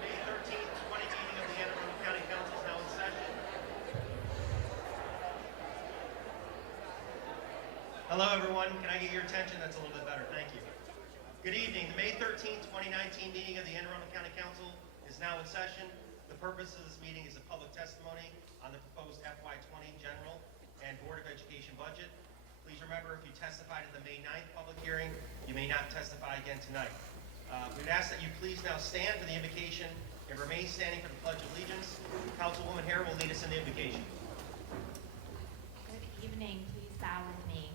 May 13th, 20 meeting of the Anne Arundel County Council is now in session. Hello, everyone. Can I get your attention? That's a little bit better. Thank you. Good evening. The May 13th, 2019 meeting of the Anne Arundel County Council is now in session. The purpose of this meeting is a public testimony on the proposed FY20 general and Board of Education budget. Please remember, if you testified at the May 9th public hearing, you may not testify again tonight. We'd ask that you please now stand for the invocation and remain standing for the Pledge of Allegiance. Councilwoman Hare will lead us in the invocation. Good evening. Please bow with me.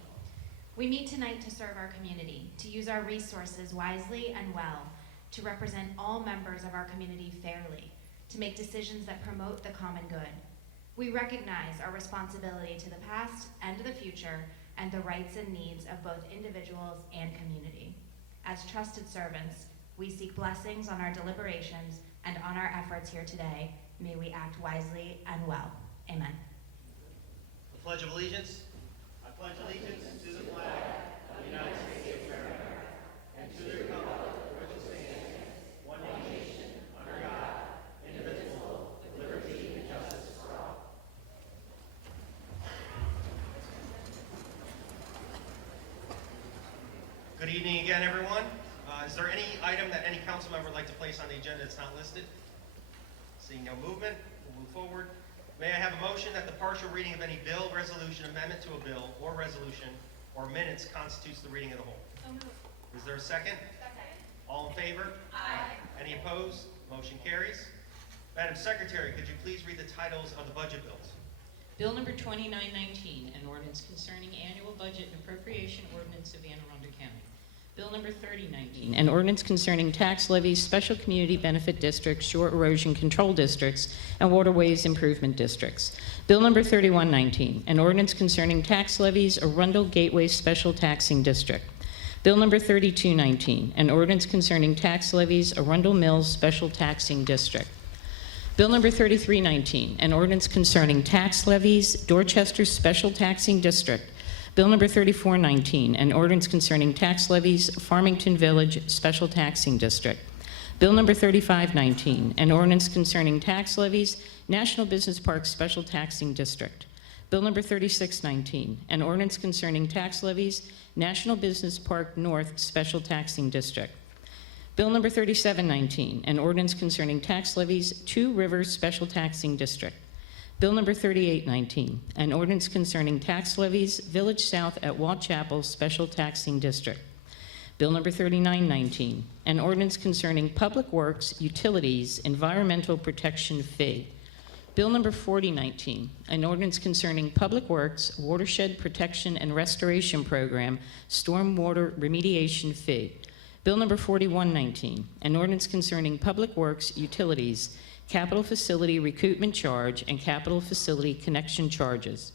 We meet tonight to serve our community, to use our resources wisely and well, to represent all members of our community fairly, to make decisions that promote the common good. We recognize our responsibility to the past and to the future and the rights and needs of both individuals and community. As trusted servants, we seek blessings on our deliberations and on our efforts here today. May we act wisely and well. Amen. The Pledge of Allegiance. I pledge allegiance to the flag of the United States of America and to the republic for which it stands, one nation, under God, indivisible, with liberty and justice for all. Good evening again, everyone. Is there any item that any council member would like to place on the agenda that's not listed? Seeing no movement, we'll move forward. May I have a motion that the partial reading of any bill, resolution, amendment to a bill, or resolution, or minutes constitutes the reading of the whole? So moved. Is there a second? Second. All in favor? Aye. Any opposed? Motion carries. Madam Secretary, could you please read the titles of the budget bills? Bill number 2919, an ordinance concerning annual budget and appropriation ordinance of Anne Arundel County. Bill number 3019, an ordinance concerning tax levies, special community benefit districts, shore erosion control districts, and waterways improvement districts. Bill number 3119, an ordinance concerning tax levies, Arundel Gateway Special Taxing District. Bill number 3219, an ordinance concerning tax levies, Arundel Mills Special Taxing District. Bill number 3319, an ordinance concerning tax levies, Dorchester Special Taxing District. Bill number 3419, an ordinance concerning tax levies, Farmington Village Special Taxing District. Bill number 3519, an ordinance concerning tax levies, National Business Park Special Taxing District. Bill number 3619, an ordinance concerning tax levies, National Business Park North Special Taxing District. Bill number 3719, an ordinance concerning tax levies, Two Rivers Special Taxing District. Bill number 3819, an ordinance concerning tax levies, Village South at Walt Chapel Special Taxing District. Bill number 3919, an ordinance concerning public works, utilities, environmental protection fee. Bill number 4019, an ordinance concerning public works, watershed protection and restoration program, stormwater remediation fee. Bill number 4119, an ordinance concerning public works, utilities, capital facility recoupment charge, and capital facility connection charges.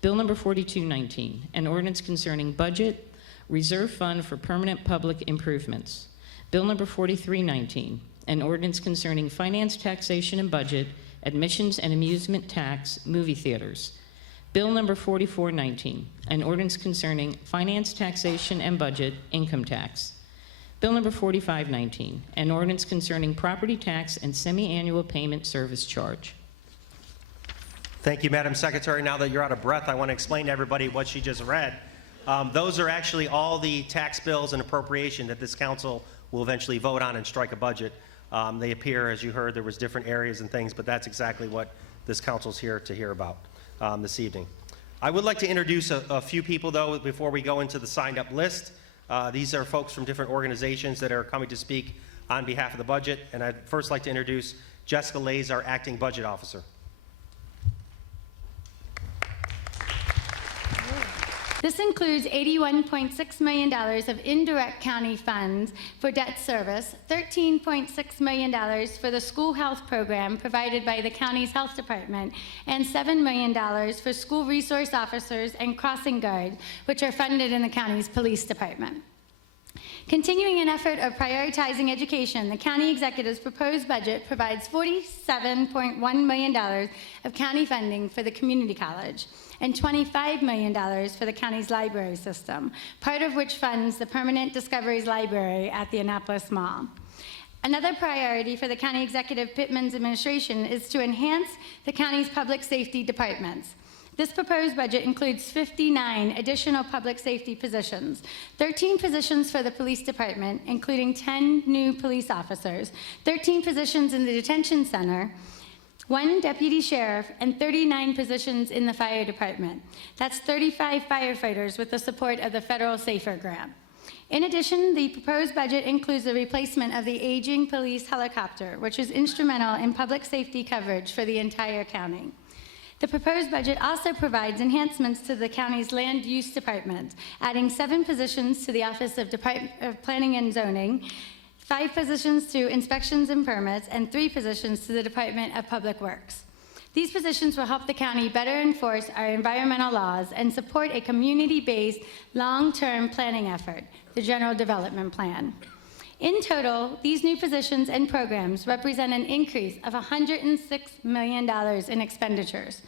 Bill number 4219, an ordinance concerning budget, reserve fund for permanent public improvements. Bill number 4319, an ordinance concerning finance, taxation, and budget, admissions and amusement tax, movie theaters. Bill number 4419, an ordinance concerning finance, taxation, and budget, income tax. Bill number 4519, an ordinance concerning property tax and semi-annual payment service charge. Thank you, Madam Secretary. Now that you're out of breath, I want to explain to everybody what she just read. Those are actually all the tax bills and appropriation that this council will eventually vote on and strike a budget. They appear, as you heard, there was different areas and things, but that's exactly what this council's here to hear about this evening. I would like to introduce a few people, though, before we go into the signed-up list. These are folks from different organizations that are coming to speak on behalf of the budget, and I'd first like to introduce Jessica Lays, our acting budget officer. This includes $81.6 million of indirect county funds for debt service, $13.6 million for the school health program provided by the county's health department, and $7 million for school resource officers and crossing guards, which are funded in the county's police department. Continuing an effort of prioritizing education, the county executive's proposed budget provides $47.1 million of county funding for the community college. and $25 million for the county's library system, part of which funds the Permanent Discoveries Library at the Annapolis Mall. Another priority for the County Executive Pittman's administration is to enhance the county's public safety departments. This proposed budget includes 59 additional public safety positions, 13 positions for the police department, including 10 new police officers, 13 positions in the detention center, 1 deputy sheriff, and 39 positions in the fire department. That's 35 firefighters with the support of the federal SAFER grant. In addition, the proposed budget includes the replacement of the aging police helicopter, which is instrumental in public safety coverage for the entire county. The proposed budget also provides enhancements to the county's land use department, adding 7 positions to the Office of Planning and Zoning, 5 positions to inspections and permits, and 3 positions to the Department of Public Works. These positions will help the county better enforce our environmental laws and support a community-based, long-term planning effort, the General Development Plan. In total, these new positions and programs represent an increase of $106 million in expenditures.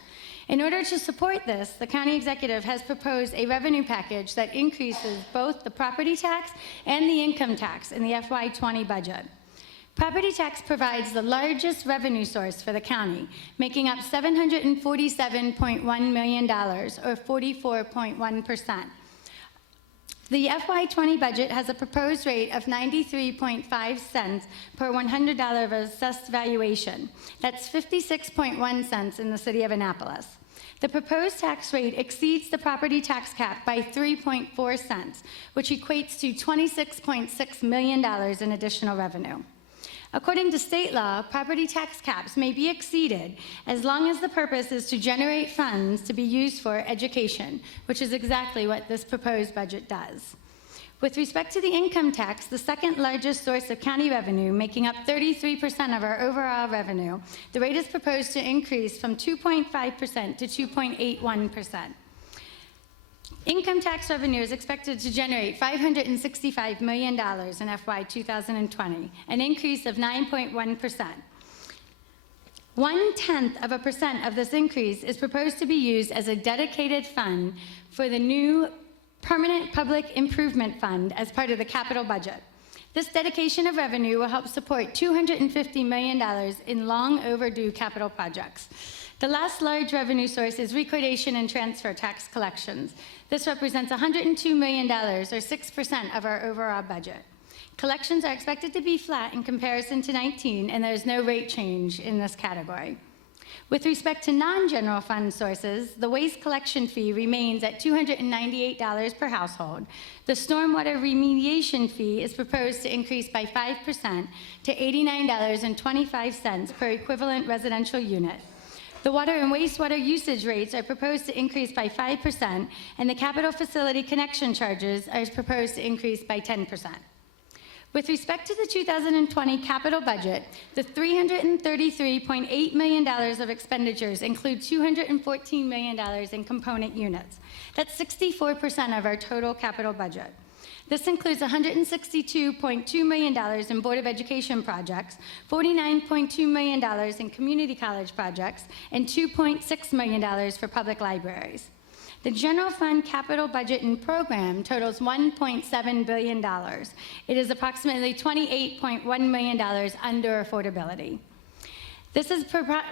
In order to support this, the county executive has proposed a revenue package that increases both the property tax and the income tax in the FY20 budget. Property tax provides the largest revenue source for the county, making up $747.1 million, or 44.1%. The FY20 budget has a proposed rate of 93.5 cents per $100 of assessed valuation. That's 56.1 cents in the city of Annapolis. The proposed tax rate exceeds the property tax cap by 3.4 cents, which equates to $26.6 million in additional revenue. According to state law, property tax caps may be exceeded as long as the purpose is to generate funds to be used for education, which is exactly what this proposed budget does. With respect to the income tax, the second largest source of county revenue, making up 33% of our overall revenue, the rate is proposed to increase from 2.5% to 2.81%. Income tax revenue is expected to generate $565 million in FY 2020, an increase of 9.1%. 0.1% of this increase is proposed to be used as a dedicated fund for the new Permanent Public Improvement Fund as part of the capital budget. This dedication of revenue will help support $250 million in long overdue capital projects. The last large revenue source is recordation and transfer tax collections. This represents $102 million, or 6% of our overall budget. Collections are expected to be flat in comparison to 19, and there is no rate change in this category. With respect to non-general fund sources, the waste collection fee remains at $298 per household. The stormwater remediation fee is proposed to increase by 5% to $89.25 per equivalent residential unit. The water and wastewater usage rates are proposed to increase by 5%, and the capital facility connection charges are proposed to increase by 10%. With respect to the 2020 capital budget, the $333.8 million of expenditures include $214 million in component units. That's 64% of our total capital budget. This includes $162.2 million in Board of Education projects, $49.2 million in community college projects, and $2.6 million for public libraries. The general fund capital budget and program totals $1.7 billion. It is approximately $28.1 million under affordability. This is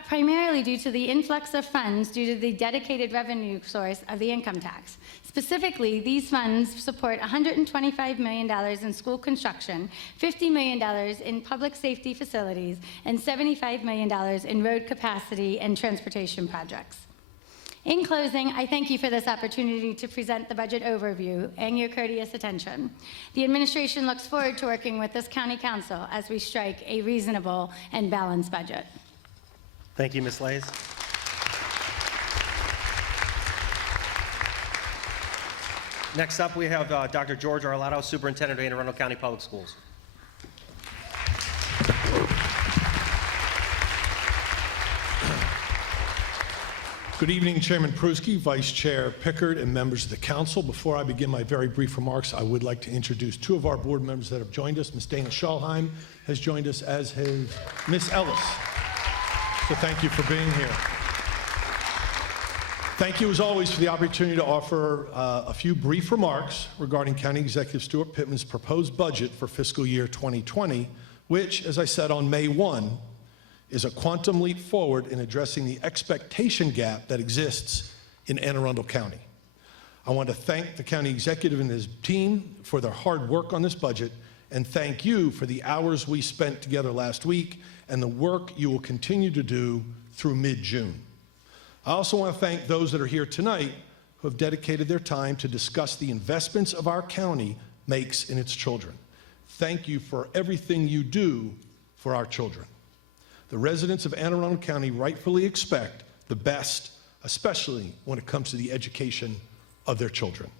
primarily due to the influx of funds due to the dedicated revenue source of the income tax. Specifically, these funds support $125 million in school construction, $50 million in public safety facilities, and $75 million in road capacity and transportation projects. In closing, I thank you for this opportunity to present the budget overview and your courteous attention. The administration looks forward to working with this county council as we strike a reasonable and balanced budget. Thank you, Ms. Lays. Next up, we have Dr. George Arlotto, Superintendent of Anne Arundel County Public Schools. Good evening, Chairman Pruski, Vice Chair Pickard, and members of the council. Before I begin my very brief remarks, I would like to introduce two of our board members that have joined us. Ms. Dana Schulheim has joined us, as has Ms. Ellis. So thank you for being here. Thank you, as always, for the opportunity to offer a few brief remarks regarding County Executive Stuart Pittman's proposed budget for fiscal year 2020, which, as I said on May 1, is a quantum leap forward in addressing the expectation gap that exists in Anne Arundel County. I want to thank the county executive and his team for their hard work on this budget, and thank you for the hours we spent together last week and the work you will continue to do through mid-June. I also want to thank those that are here tonight who have dedicated their time to discuss the investments of our county makes in its children. Thank you for everything you do for our children. The residents of Anne Arundel County rightfully expect the best, especially when it comes to the education of their children.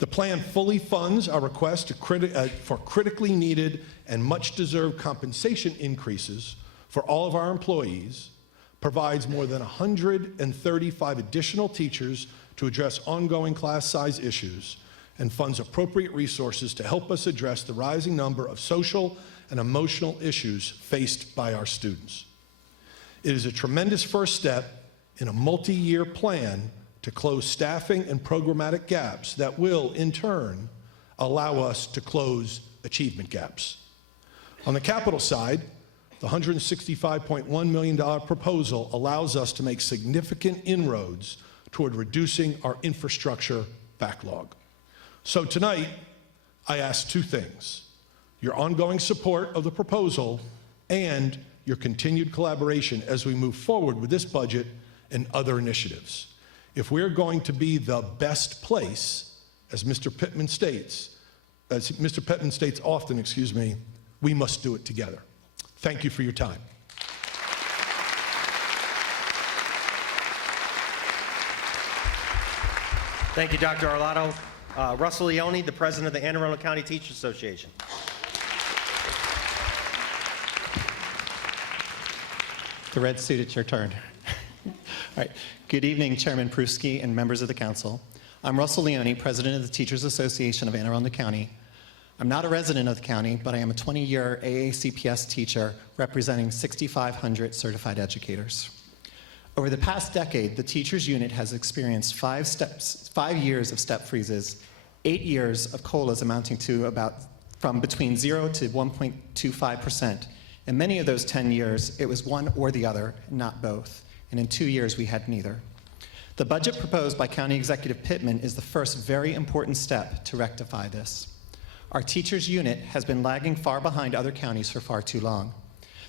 The plan fully funds our request for critically needed and much-deserved compensation increases for all of our employees, provides more than 135 additional teachers to address ongoing class size issues, and funds appropriate resources to help us address the rising number of social and emotional issues faced by our students. It is a tremendous first step in a multi-year plan to close staffing and programmatic gaps that will, in turn, allow us to close achievement gaps. On the capital side, the $165.1 million proposal allows us to make significant inroads toward reducing our infrastructure backlog. So tonight, I ask two things: your ongoing support of the proposal and your continued collaboration as we move forward with this budget and other initiatives. If we're going to be the best place, as Mr. Pittman states often, we must do it together. Thank you for your time. Thank you, Dr. Arlotto. Russell Leone, the president of the Anne Arundel County Teachers Association. The red suit, it's your turn. All right. Good evening, Chairman Pruski and members of the council. I'm Russell Leone, president of the Teachers Association of Anne Arundel County. I'm not a resident of the county, but I am a 20-year AACPS teacher representing 6,500 certified educators. Over the past decade, the teachers unit has experienced 5 years of step freezes, 8 years of COLAs amounting to from between 0 to 1.25%. In many of those 10 years, it was one or the other, not both. And in 2 years, we had neither. The budget proposed by County Executive Pittman is the first very important step to rectify this. Our teachers unit has been lagging far behind other counties for far too long.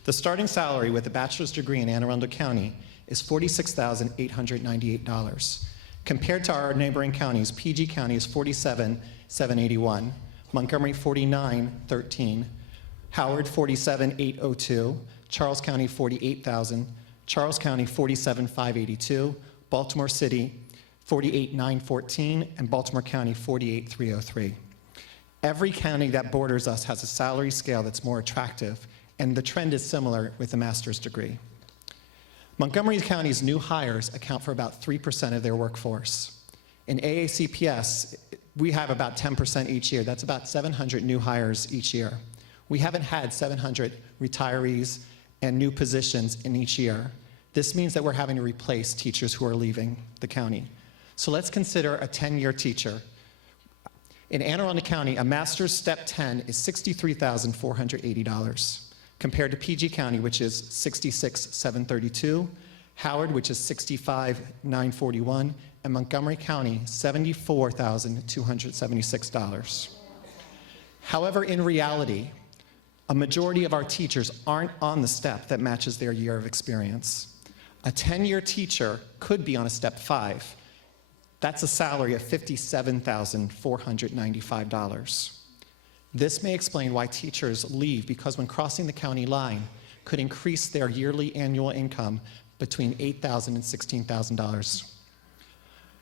The starting salary with a bachelor's degree in Anne Arundel County is $46,898. Compared to our neighboring counties, PG County is $47,781, Montgomery $49,013, Howard $47,802, Charles County $48,000, Charles County $47,582, Baltimore City $48,914, and Baltimore County $48,303. Every county that borders us has a salary scale that's more attractive, and the trend is similar with a master's degree. Montgomery County's new hires account for about 3% of their workforce. In AACPS, we have about 10% each year. That's about 700 new hires each year. We haven't had 700 retirees and new positions in each year. This means that we're having to replace teachers who are leaving the county. So let's consider a 10-year teacher. In Anne Arundel County, a master's step 10 is $63,480, compared to PG County, which is $66,732, Howard, which is $65,941, and Montgomery County, $74,276. However, in reality, a majority of our teachers aren't on the step that matches their year of experience. A 10-year teacher could be on a step 5. That's a salary of $57,495. This may explain why teachers leave, because when crossing the county line could increase their yearly annual income between $8,000 and $16,000.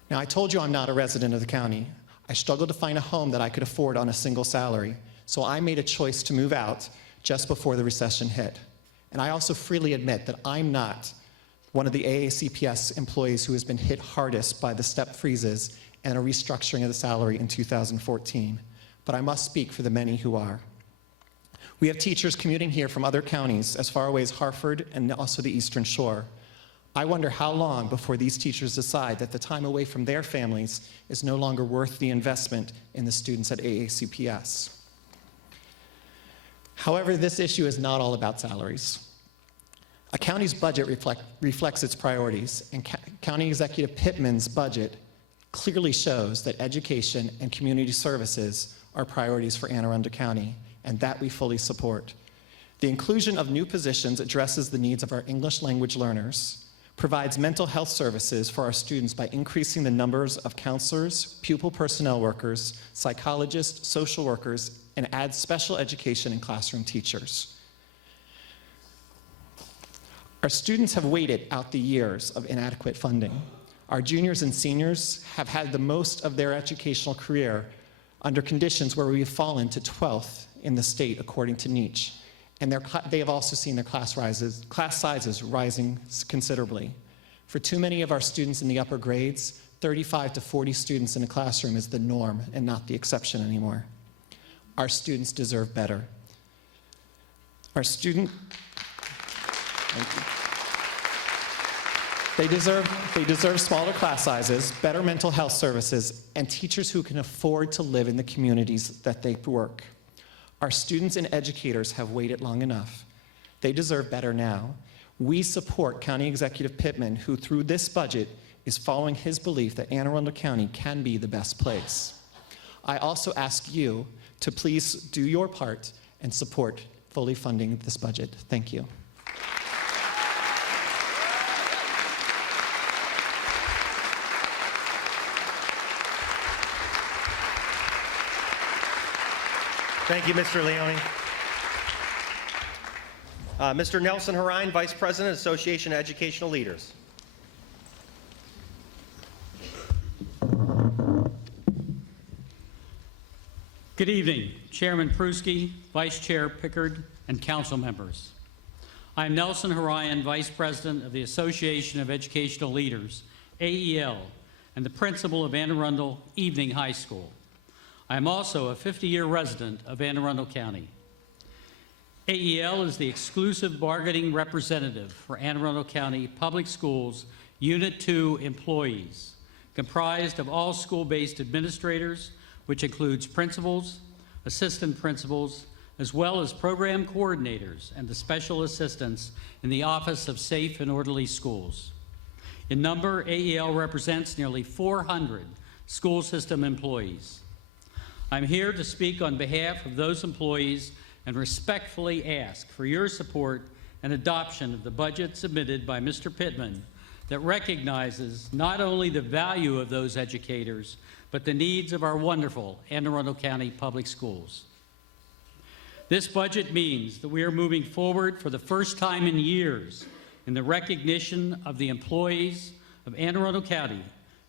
Now, I told you I'm not a resident of the county. I struggled to find a home that I could afford on a single salary, so I made a choice to move out just before the recession hit. And I also freely admit that I'm not one of the AACPS employees who has been hit hardest by the step freezes and a restructuring of the salary in 2014. But I must speak for the many who are. We have teachers commuting here from other counties as far away as Hartford and also the Eastern Shore. I wonder how long before these teachers decide that the time away from their families is no longer worth the investment in the students at AACPS. However, this issue is not all about salaries. A county's budget reflects its priorities, and County Executive Pittman's budget clearly shows that education and community services are priorities for Anne Arundel County, and that we fully support. The inclusion of new positions addresses the needs of our English language learners, provides mental health services for our students by increasing the numbers of counselors, pupil personnel workers, psychologists, social workers, and adds special education and classroom teachers. Our students have waited out the years of inadequate funding. Our juniors and seniors have had the most of their educational career under conditions where we have fallen to 12th in the state according to Nietzsche. And they have also seen their class sizes rising considerably. For too many of our students in the upper grades, 35 to 40 students in a classroom is the norm and not the exception anymore. Our students deserve better. They deserve smaller class sizes, better mental health services, and teachers who can afford to live in the communities that they work. Our students and educators have waited long enough. They deserve better now. We support County Executive Pittman, who through this budget is following his belief that Anne Arundel County can be the best place. I also ask you to please do your part and support fully funding this budget. Thank you. Thank you, Mr. Leone. Mr. Nelson Harine, Vice President, Association of Educational Leaders. Good evening, Chairman Pruski, Vice Chair Pickard, and council members. I'm Nelson Harine, Vice President of the Association of Educational Leaders, AEL, and the principal of Anne Arundel Evening High School. I am also a 50-year resident of Anne Arundel County. AEL is the exclusive bargaining representative for Anne Arundel County Public Schools Unit 2 employees, comprised of all school-based administrators, which includes principals, assistant principals, as well as program coordinators and the special assistants in the Office of Safe and Orderly Schools. In number, AEL represents nearly 400 school system employees. I'm here to speak on behalf of those employees and respectfully ask for your support and adoption of the budget submitted by Mr. Pittman that recognizes not only the value of those educators, but the needs of our wonderful Anne Arundel County Public Schools. This budget means that we are moving forward for the first time in years in the recognition of the employees of Anne Arundel County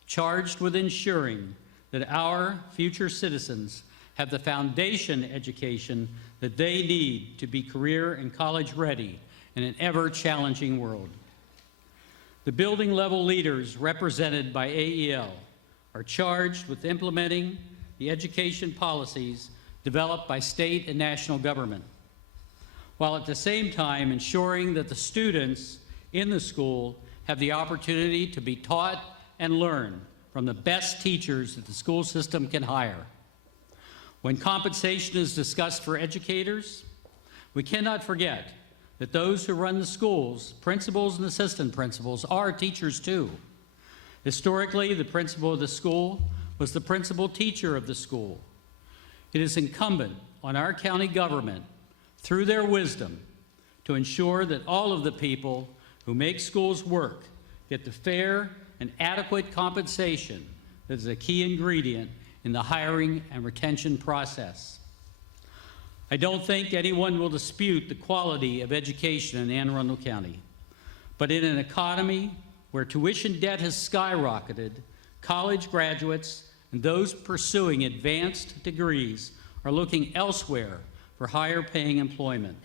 charged with ensuring that our future citizens have the foundation education that they need to be career and college ready in an ever-challenging world. The building level leaders represented by AEL are charged with implementing the education policies developed by state and national government, while at the same time ensuring that the students in the school have the opportunity to be taught and learn from the best teachers that the school system can hire. When compensation is discussed for educators, we cannot forget that those who run the schools, principals and assistant principals, are teachers too. Historically, the principal of the school was the principal teacher of the school. It is incumbent on our county government, through their wisdom, to ensure that all of the people who make schools work get the fair and adequate compensation that is a key ingredient in the hiring and retention process. I don't think anyone will dispute the quality of education in Anne Arundel County, but in an economy where tuition debt has skyrocketed, college graduates and those pursuing advanced degrees are looking elsewhere for higher paying employment.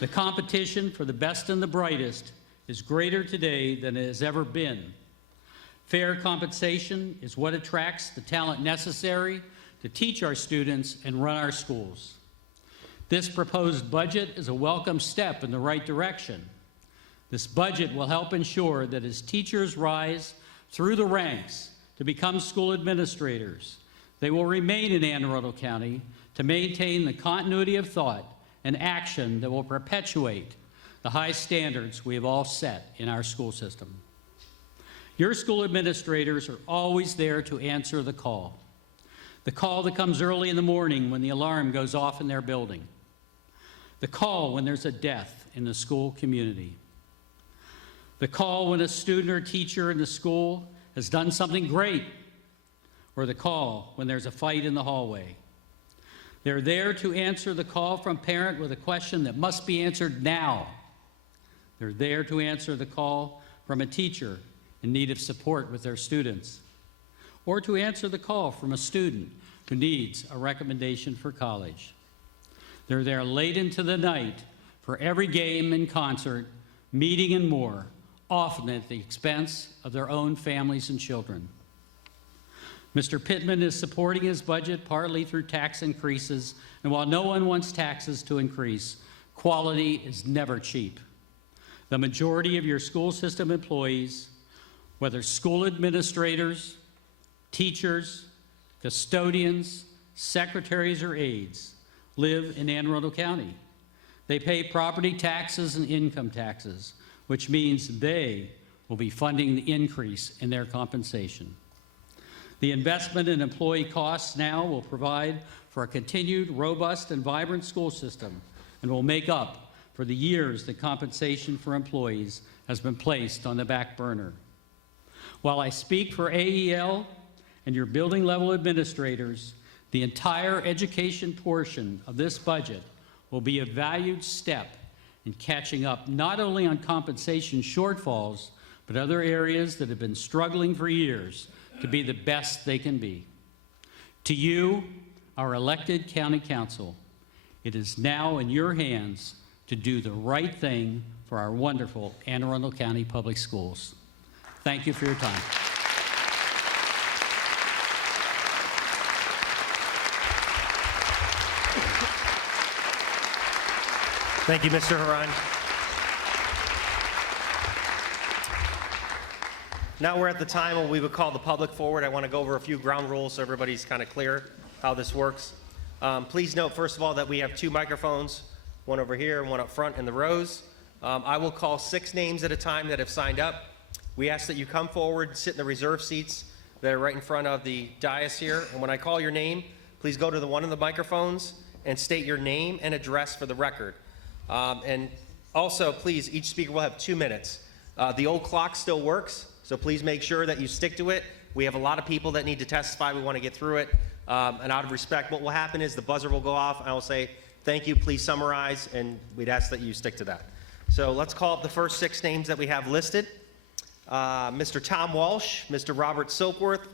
The competition for the best and the brightest is greater today than it has ever been. Fair compensation is what attracts the talent necessary to teach our students and run our schools. This proposed budget is a welcome step in the right direction. This budget will help ensure that as teachers rise through the ranks to become school administrators, they will remain in Anne Arundel County to maintain the continuity of thought and action that will perpetuate the high standards we have all set in our school system. Your school administrators are always there to answer the call that comes early in the morning when the alarm goes off in their building, the call when there's a death in the school community, the call when a student or teacher in the school has done something great, or the call when there's a fight in the hallway. They're there to answer the call from parent with a question that must be answered now. They're there to answer the call from a teacher in need of support with their students, or to answer the call from a student who needs a recommendation for college. They're there late into the night for every game and concert, meeting and more, often at the expense of their own families and children. Mr. Pittman is supporting his budget partly through tax increases, and while no one wants taxes to increase, quality is never cheap. The majority of your school system employees, whether school administrators, teachers, custodians, secretaries, or aides, live in Anne Arundel County. They pay property taxes and income taxes, which means they will be funding the increase in their compensation. The investment in employee costs now will provide for a continued robust and vibrant school system and will make up for the years that compensation for employees has been placed on the back burner. While I speak for AEL and your building level administrators, the entire education portion of this budget will be a valued step in catching up not only on compensation shortfalls, but other areas that have been struggling for years to be the best they can be. To you, our elected county council, it is now in your hands to do the right thing for our wonderful Anne Arundel County Public Schools. Thank you for your time. Thank you, Mr. Haran. Now we're at the time when we would call the public forward. I want to go over a few ground rules so everybody's kind of clear how this works. Please note, first of all, that we have 2 microphones, one over here and one up front in the rows. I will call 6 names at a time that have signed up. We ask that you come forward, sit in the reserve seats that are right in front of the dais here. And when I call your name, please go to the one of the microphones and state your name and address for the record. And also, please, each speaker will have 2 minutes. The old clock still works, so please make sure that you stick to it. We have a lot of people that need to testify. We want to get through it. And out of respect, what will happen is the buzzer will go off. I will say, thank you, please summarize, and we'd ask that you stick to that. So let's call up the first 6 names that we have listed. Mr. Tom Walsh, Mr. Robert Silkworth,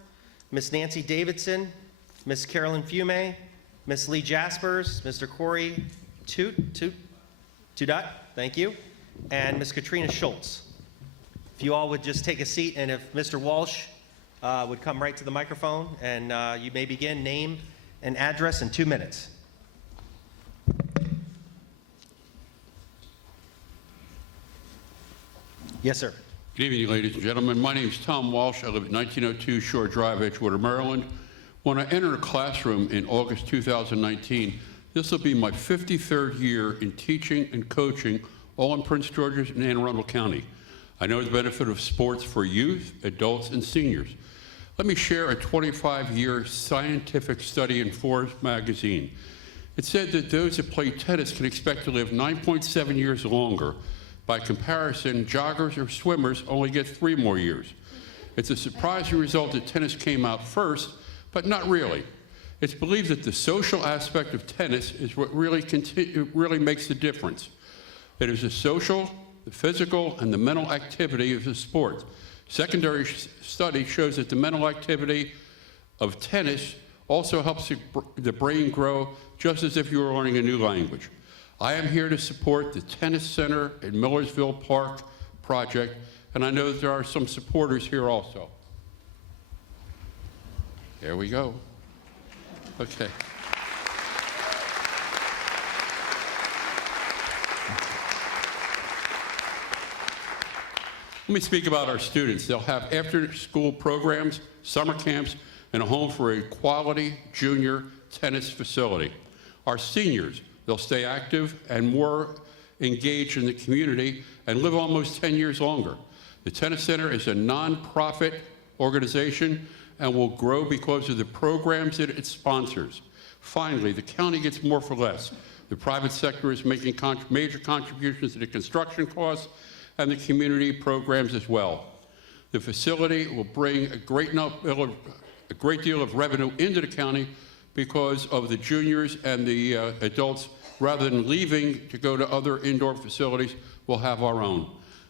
Miss Nancy Davidson, Miss Carolyn Fume, Miss Leah Jaspers, Mr. Cory Vet, thank you, and Miss Katrina Schultz. If you all would just take a seat, and if Mr. Walsh would come right to the microphone, and you may begin, name and address in 2 minutes. Yes, sir. Good evening, ladies and gentlemen. My name is Tom Walsh. I live at 1902 Shore Drive, Edgewater, Maryland. When I entered a classroom in August 2019, this will be my 53rd year in teaching and coaching, all in Prince George's and Anne Arundel County. I know the benefit of sports for youth, adults, and seniors. Let me share a 25-year scientific study in Forbes magazine. It said that those that play tennis can expect to live 9.7 years longer. By comparison, joggers or swimmers only get 3 more years. It's a surprising result that tennis came out first, but not really. It's believed that the social aspect of tennis is what really makes the difference. It is the social, the physical, and the mental activity of the sport. Secondary study shows that the mental activity of tennis also helps the brain grow just as if you were learning a new language. I am here to support the Tennis Center at Millersville Park project, and I know that there are some supporters here also. There we go. Okay. Let me speak about our students. They'll have after-school programs, summer camps, and a home for a quality junior tennis facility. Our seniors, they'll stay active and more engaged in the community and live almost 10 years longer. The Tennis Center is a nonprofit organization and will grow because of the programs that it sponsors. Finally, the county gets more for less. The private sector is making major contributions to the construction costs and the community programs as well. The facility will bring a great deal of revenue into the county because of the juniors and the adults. Rather than leaving to go to other indoor facilities, we'll have our own.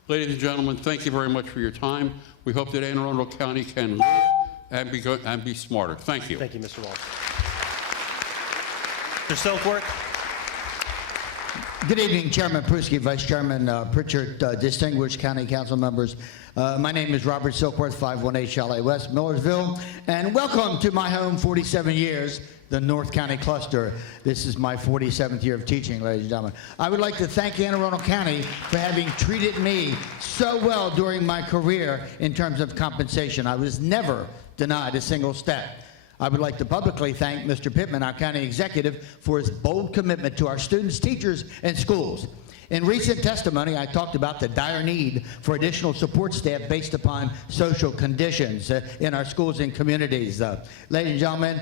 Ladies and gentlemen, thank you very much for your time. We hope that Anne Arundel County can live and be smarter. Thank you. Thank you, Mr. Walsh. Mr. Silkworth. Good evening, Chairman Pruski, Vice Chairman Pritchard, distinguished county council members. My name is Robert Silkworth, 518 Chalet West, Millersville, and welcome to my home 47 years, the North County Cluster. This is my 47th year of teaching, ladies and gentlemen. I would like to thank Anne Arundel County for having treated me so well during my career in terms of compensation. I was never denied a single step. I would like to publicly thank Mr. Pittman, our county executive, for his bold commitment to our students, teachers, and schools. In recent testimony, I talked about the dire need for additional support staff based upon social conditions in our schools and communities. Ladies and gentlemen,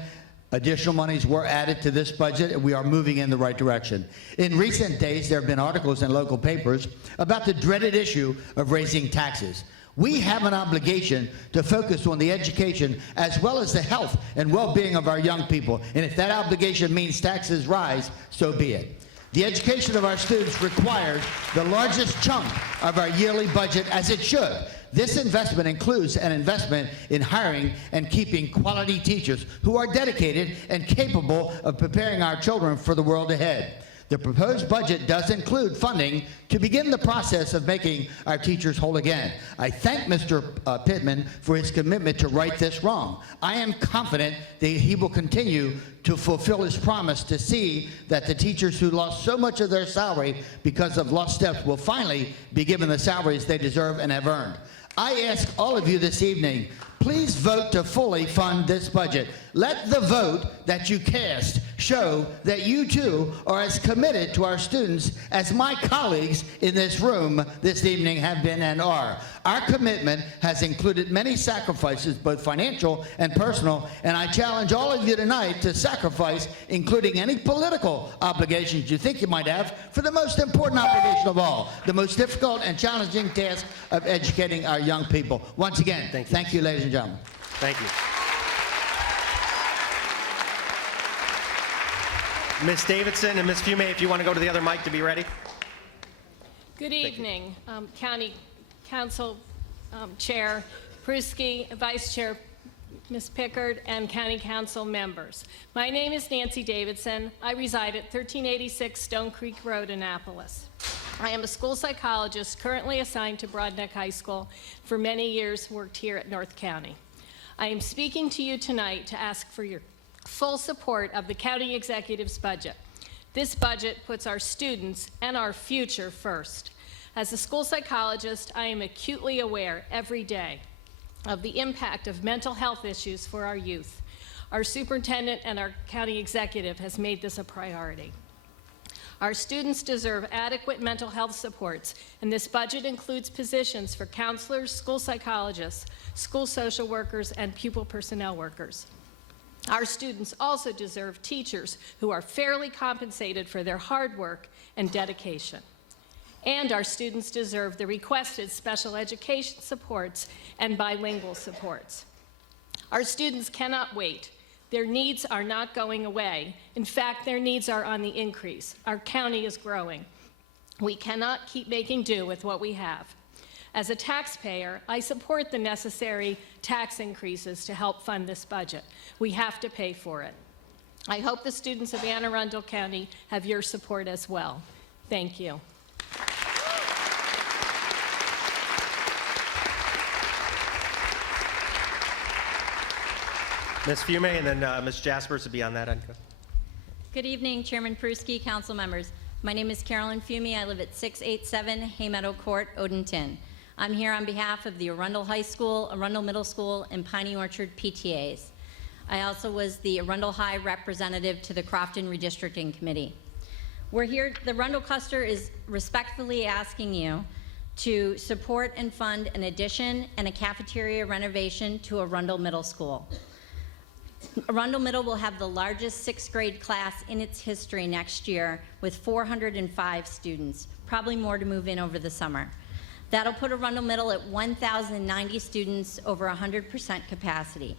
additional monies were added to this budget, and we are moving in the right direction. In recent days, there have been articles in local papers about the dreaded issue of raising taxes. We have an obligation to focus on the education as well as the health and well-being of our young people. And if that obligation means taxes rise, so be it. The education of our students requires the largest chunk of our yearly budget, as it should. This investment includes an investment in hiring and keeping quality teachers who are dedicated and capable of preparing our children for the world ahead. The proposed budget does include funding to begin the process of making our teachers whole again. I thank Mr. Pittman for his commitment to right this wrong. I am confident that he will continue to fulfill his promise to see that the teachers who lost so much of their salary because of lost steps will finally be given the salaries they deserve and have earned. I ask all of you this evening, please vote to fully fund this budget. Let the vote that you cast show that you too are as committed to our students as my colleagues in this room this evening have been and are. Our commitment has included many sacrifices, both financial and personal, and I challenge all of you tonight to sacrifice, including any political obligations you think you might have, for the most important obligation of all, the most difficult and challenging task of educating our young people. Once again, thank you, ladies and gentlemen. Thank you. Ms. Davidson and Ms. Fume, if you want to go to the other mic to be ready. Good evening, County Council Chair Pruski, Vice Chair Ms. Pickard, and County Council members. My name is Nancy Davidson. I reside at 1386 Stone Creek Road, Annapolis. I am a school psychologist currently assigned to Broadneck High School. For many years, worked here at North County. I am speaking to you tonight to ask for your full support of the county executive's budget. This budget puts our students and our future first. As a school psychologist, I am acutely aware every day of the impact of mental health issues for our youth. Our superintendent and our county executive has made this a priority. Our students deserve adequate mental health supports, and this budget includes positions for counselors, school psychologists, school social workers, and pupil personnel workers. Our students also deserve teachers who are fairly compensated for their hard work and dedication. And our students deserve the requested special education supports and bilingual supports. Our students cannot wait. Their needs are not going away. In fact, their needs are on the increase. Our county is growing. We cannot keep making do with what we have. As a taxpayer, I support the necessary tax increases to help fund this budget. We have to pay for it. I hope the students of Anne Arundel County have your support as well. Thank you. Ms. Fume and then Ms. Jaspers will be on that end. Good evening, Chairman Pruski, council members. My name is Carolyn Fume. I live at 687 Haymeadow Court, Odenton. I'm here on behalf of the Arundel High School, Arundel Middle School, and Piney Orchard PTAs. I also was the Arundel High representative to the Crofton Redistricting Committee. We're here, the Arundel Cluster is respectfully asking you to support and fund an addition and a cafeteria renovation to Arundel Middle School. Arundel Middle will have the largest sixth grade class in its history next year with 405 students, probably more to move in over the summer. That'll put Arundel Middle at 1,090 students, over 100% capacity.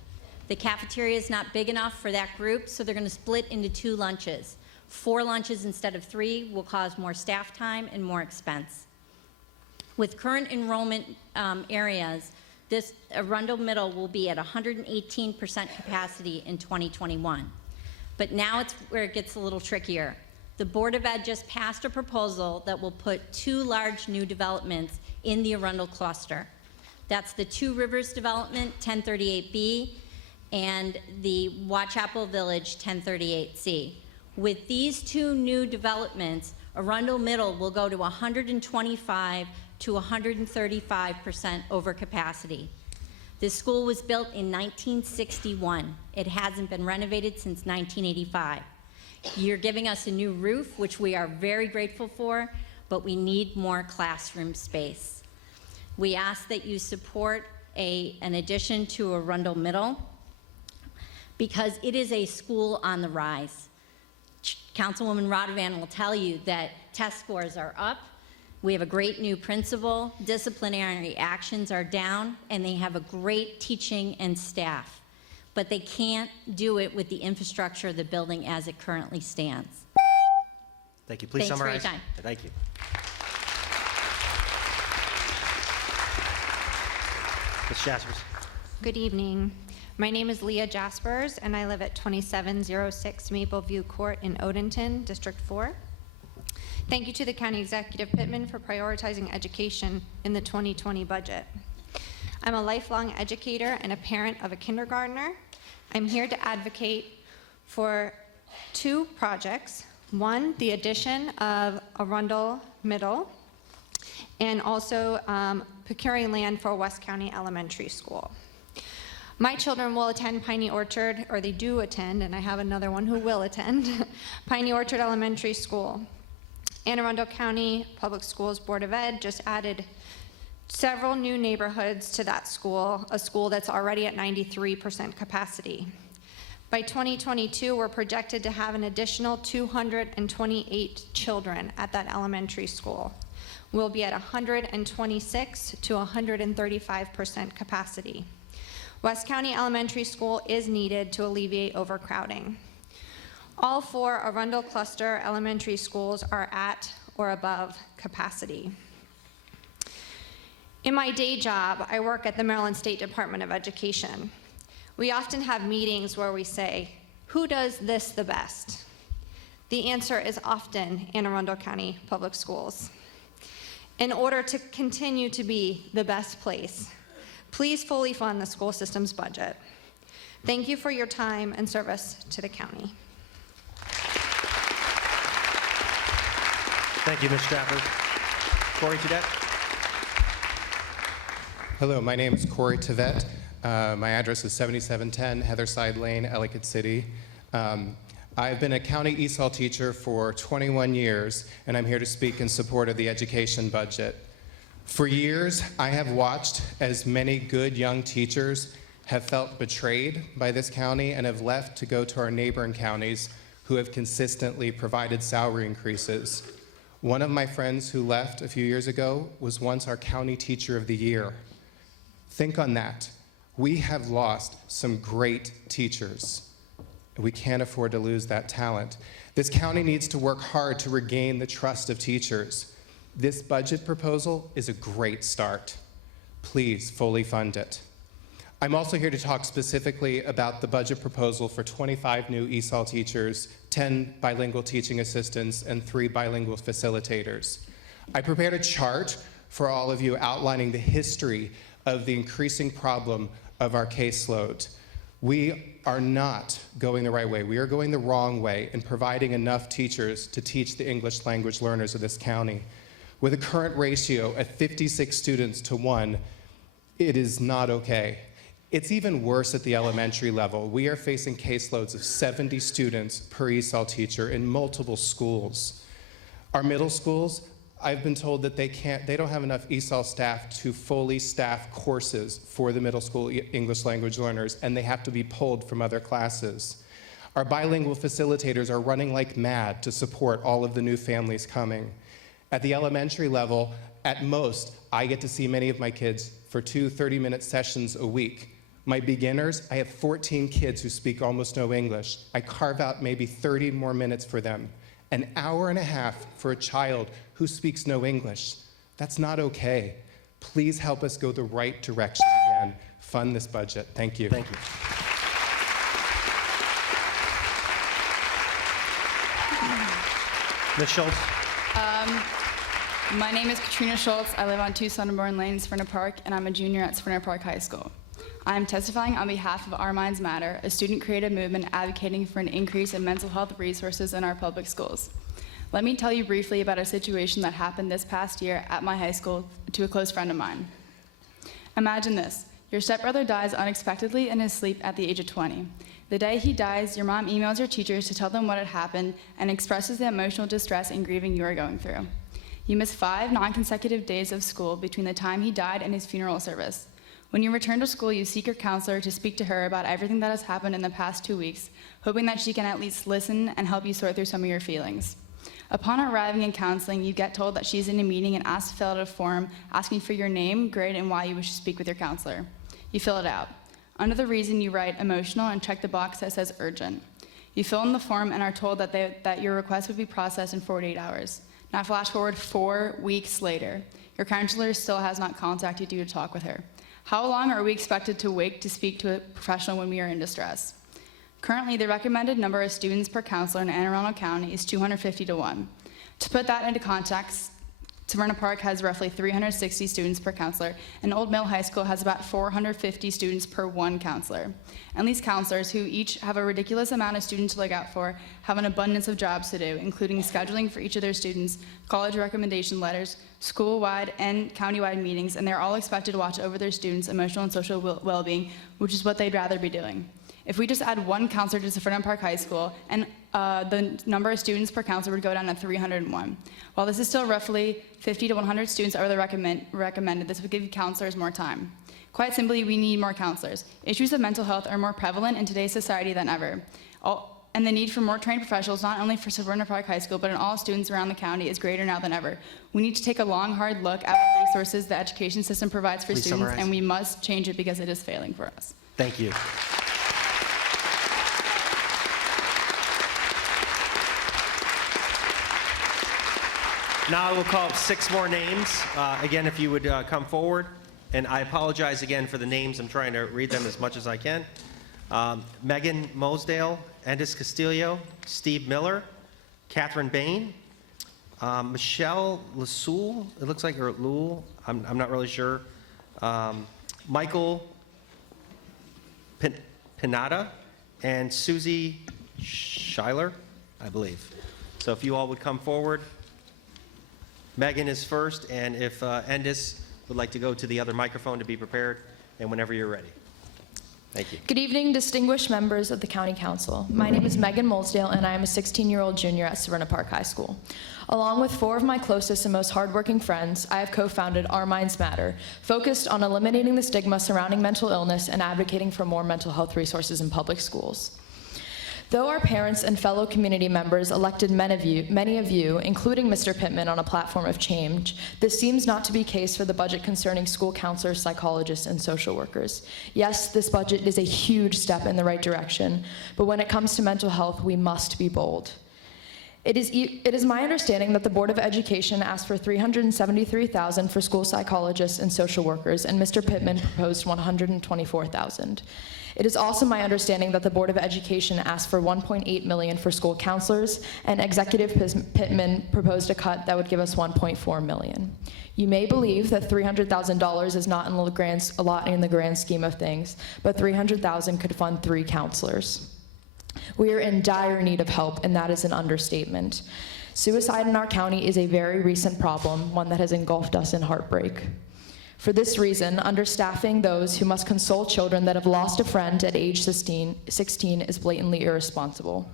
The cafeteria is not big enough for that group, so they're going to split into 2 lunches. 4 lunches instead of 3 will cause more staff time and more expense. With current enrollment areas, this Arundel Middle will be at 118% capacity in 2021. But now it's where it gets a little trickier. The Board of Ed just passed a proposal that will put 2 large new developments in the Arundel cluster. That's the Two Rivers development, 1038B, and the Watchapel Village, 1038C. With these 2 new developments, Arundel Middle will go to 125 to 135% over capacity. This school was built in 1961. It hasn't been renovated since 1985. You're giving us a new roof, which we are very grateful for, but we need more classroom space. We ask that you support an addition to Arundel Middle because it is a school on the rise. Councilwoman Radovan will tell you that test scores are up. We have a great new principal, disciplinary actions are down, and they have a great teaching and staff. But they can't do it with the infrastructure of the building as it currently stands. Thank you. Please Thanks for your summarize. time. Thank you. Ms. Jaspers. Good evening. My name is Leah Jaspers, and I live at 2706 Mapleview Court in Odenton, District 4. Thank you to the County Executive Pittman for prioritizing education in the 2020 budget. I'm a lifelong educator and a parent of a kindergartner. I'm here to advocate for 2 projects. One, the addition of Arundel Middle, and also procuring land for West County Elementary School. My children will attend Piney Orchard, or they do attend, and I have another one who will attend, Piney Orchard Elementary School. Anne Arundel County Public Schools Board of Ed just added several new neighborhoods to that school, a school that's already at 93% capacity. By 2022, we're projected to have an additional 228 children at that elementary school. We'll be at 126 to 135% capacity. West County Elementary School is needed to alleviate overcrowding. All 4 Arundel Cluster elementary schools are at or above capacity. In my day job, I work at the Maryland State Department of Education. We often have meetings where we say, who does this the best? The answer is often Anne Arundel County Public Schools. In order to continue to be the best place, please fully fund the school system's budget. Thank you for your time and service to the county. Thank you, Ms. Jaspers. Cory Vet. Hello, my name is Cory Vet. My address is 7710 Heatherside Lane, Ellicott City. I've been a county ESOL teacher for 21 years, and I'm here to speak in support of the education budget. For years, I have watched as many good young teachers have felt betrayed by this county and have left to go to our neighboring counties who have consistently provided salary increases. One of my friends who left a few years ago was once our county teacher of the year. Think on that. We have lost some great teachers. We can't afford to lose that talent. This county needs to work hard to regain the trust of teachers. This budget proposal is a great start. Please fully fund it. I'm also here to talk specifically about the budget proposal for 25 new ESOL teachers, 10 bilingual teaching assistants, and 3 bilingual facilitators. I prepared a chart for all of you outlining the history of the increasing problem of our caseload. We are not going the right way. We are going the wrong way in providing enough teachers to teach the English language learners of this county. With a current ratio of 56 students to 1, it is not okay. It's even worse at the elementary level. We are facing caseloads of 70 students per ESOL teacher in multiple schools. Our middle schools, I've been told that they don't have enough ESOL staff to fully staff courses for the middle school English language learners, and they have to be pulled from other classes. Our bilingual facilitators are running like mad to support all of the new families coming. At the elementary level, at most, I get to see many of my kids for 2 30-minute sessions a week. My beginners, I have 14 kids who speak almost no English. I carve out maybe 30 more minutes for them. An hour and a half for a child who speaks no English. That's not okay. Please help us go the right direction again. Fund this budget. Thank you. Thank you. Ms. Schultz? My name is Katrina Schultz. I live on 2 Sunderborn Lane, Springer Park, and I'm a junior at Springer Park High School. I am testifying on behalf of Our Minds Matter, a student-created movement advocating for an increase in mental health resources in our public schools. Let me tell you briefly about a situation that happened this past year at my high school to a close friend of mine. Imagine this. Your stepbrother dies unexpectedly in his sleep at the age of 20. The day he dies, your mom emails your teachers to tell them what had happened and expresses the emotional distress and grieving you are going through. You miss 5 non-consecutive days of school between the time he died and his funeral service. When you return to school, you seek your counselor to speak to her about everything that has happened in the past 2 weeks, hoping that she can at least listen and help you sort through some of your feelings. Upon arriving in counseling, you get told that she's in a meeting and asked to fill out a form asking for your name, grade, and why you wish to speak with your counselor. You fill it out. Under the reason, you write emotional and check the box that says urgent. You fill in the form and are told that your request would be processed in 48 hours. Now flash forward 4 weeks later. Your counselor still has not contacted you to talk with her. How long are we expected to wait to speak to a professional when we are in distress? Currently, the recommended number of students per counselor in Anne Arundel County is 250 to 1. To put that into context, Severna Park has roughly 360 students per counselor, and Old Mill High School has about 450 students per 1 counselor. And these counselors, who each have a ridiculous amount of students to look out for, have an abundance of jobs to do, including scheduling for each of their students, college recommendation letters, school-wide and county-wide meetings, and they're all expected to watch over their students' emotional and social well-being, which is what they'd rather be doing. If we just add 1 counselor to Severna Park High School, and the number of students per counselor would go down to 301. While this is still roughly 50 to 100 students over the recommended, this would give counselors more time. Quite simply, we need more counselors. Issues of mental health are more prevalent in today's society than ever. And the need for more trained professionals, not only for Severna Park High School, but in all students around the county, is greater now than ever. We need to take a long, hard look at the resources the education system provides for Please students, summarize. and we must change it because it is failing for us. Thank you. Now I will call up 6 more names. Again, if you would come forward. And I apologize again for the names. I'm trying to read them as much as I can. Megan Mosdale, Endis Castillo, Steve Miller, Katherine Bain, Michelle Lasoul, it looks like, or Lul, I'm not really sure. Michael Pineda, and Susie Schuyler, I believe. So if you all would come forward. Megan is first, and if Endis would like to go to the other microphone to be prepared, and whenever you're ready. Thank you. Good evening, distinguished members of the County Council. My name is Megan Molesdale, and I am a 16-year-old junior at Severna Park High School. Along with 4 of my closest and most hardworking friends, I have co-founded Our Minds Matter, focused on eliminating the stigma surrounding mental illness and advocating for more mental health resources in public schools. Though our parents and fellow community members elected many of you, including Mr. Pittman, on a platform of change, this seems not to be the case for the budget concerning school counselors, psychologists, and social workers. Yes, this budget is a huge step in the right direction, but when it comes to mental health, we must be bold. It is my understanding that the Board of Education asked for $373,000 for school psychologists and social workers, and Mr. Pittman proposed $124,000. It is also my understanding that the Board of Education asked for $1.8 million for school counselors, and Executive Pittman proposed a cut that would give us $1.4 million. You may believe that $300,000 is not a lot in the grand scheme of things, but $300,000 could fund 3 counselors. We are in dire need of help, and that is an understatement. Suicide in our county is a very recent problem, one that has engulfed us in heartbreak. For this reason, understaffing those who must console children that have lost a friend at age 16 is blatantly irresponsible.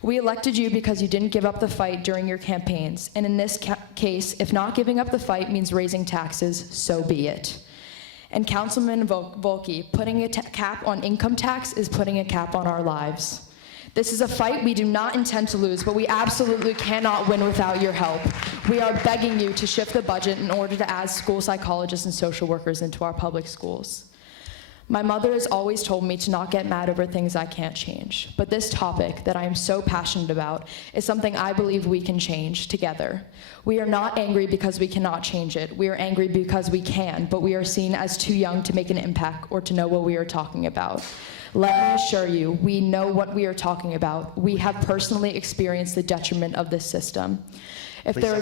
We elected you because you didn't give up the fight during your campaigns, and in this case, if not giving up the fight means raising taxes, so be it. And Councilman Volke, putting a cap on income tax is putting a cap on our lives. This is a fight we do not intend to lose, but we absolutely cannot win without your help. We are begging you to shift the budget in order to add school psychologists and social workers into our public schools. My mother has always told me to not get mad over things I can't change, but this topic that I am so passionate about is something I believe we can change together. We are not angry because we cannot change it. We are angry because we can, but we are seen as too young to make an impact or to know what we are talking about. Let me assure you, we know what we are talking about. We have personally experienced the detriment of this system. If there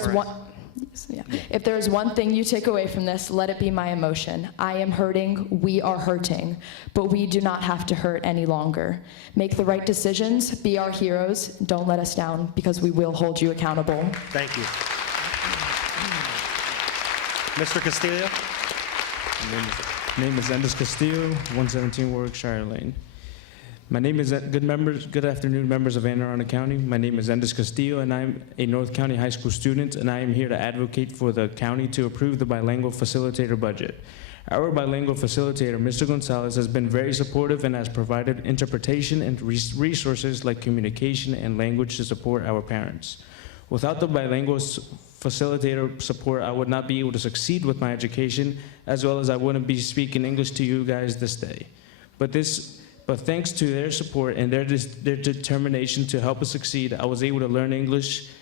is one thing you take away from this, let it be my emotion. I am hurting, we are hurting, but we do not have to hurt any longer. Make the right decisions, be our heroes, don't let us down, because we will hold you accountable. Thank you. Mr. Castillo? Name is Endis Castillo, 117 Warwickshire Lane. My name is, good afternoon, members of Anne Arundel County. My name is Endis Castillo, and I'm a North County High School student, and I am here to advocate for the county to approve the bilingual facilitator budget. Our bilingual facilitator, Mr. Gonzalez, has been very supportive and has provided interpretation and resources like communication and language to support our parents. Without the bilingual facilitator support, I would not be able to succeed with my education, as well as I wouldn't be speaking English to you guys this day. But thanks to their support and their determination to help us succeed, I was able to learn English,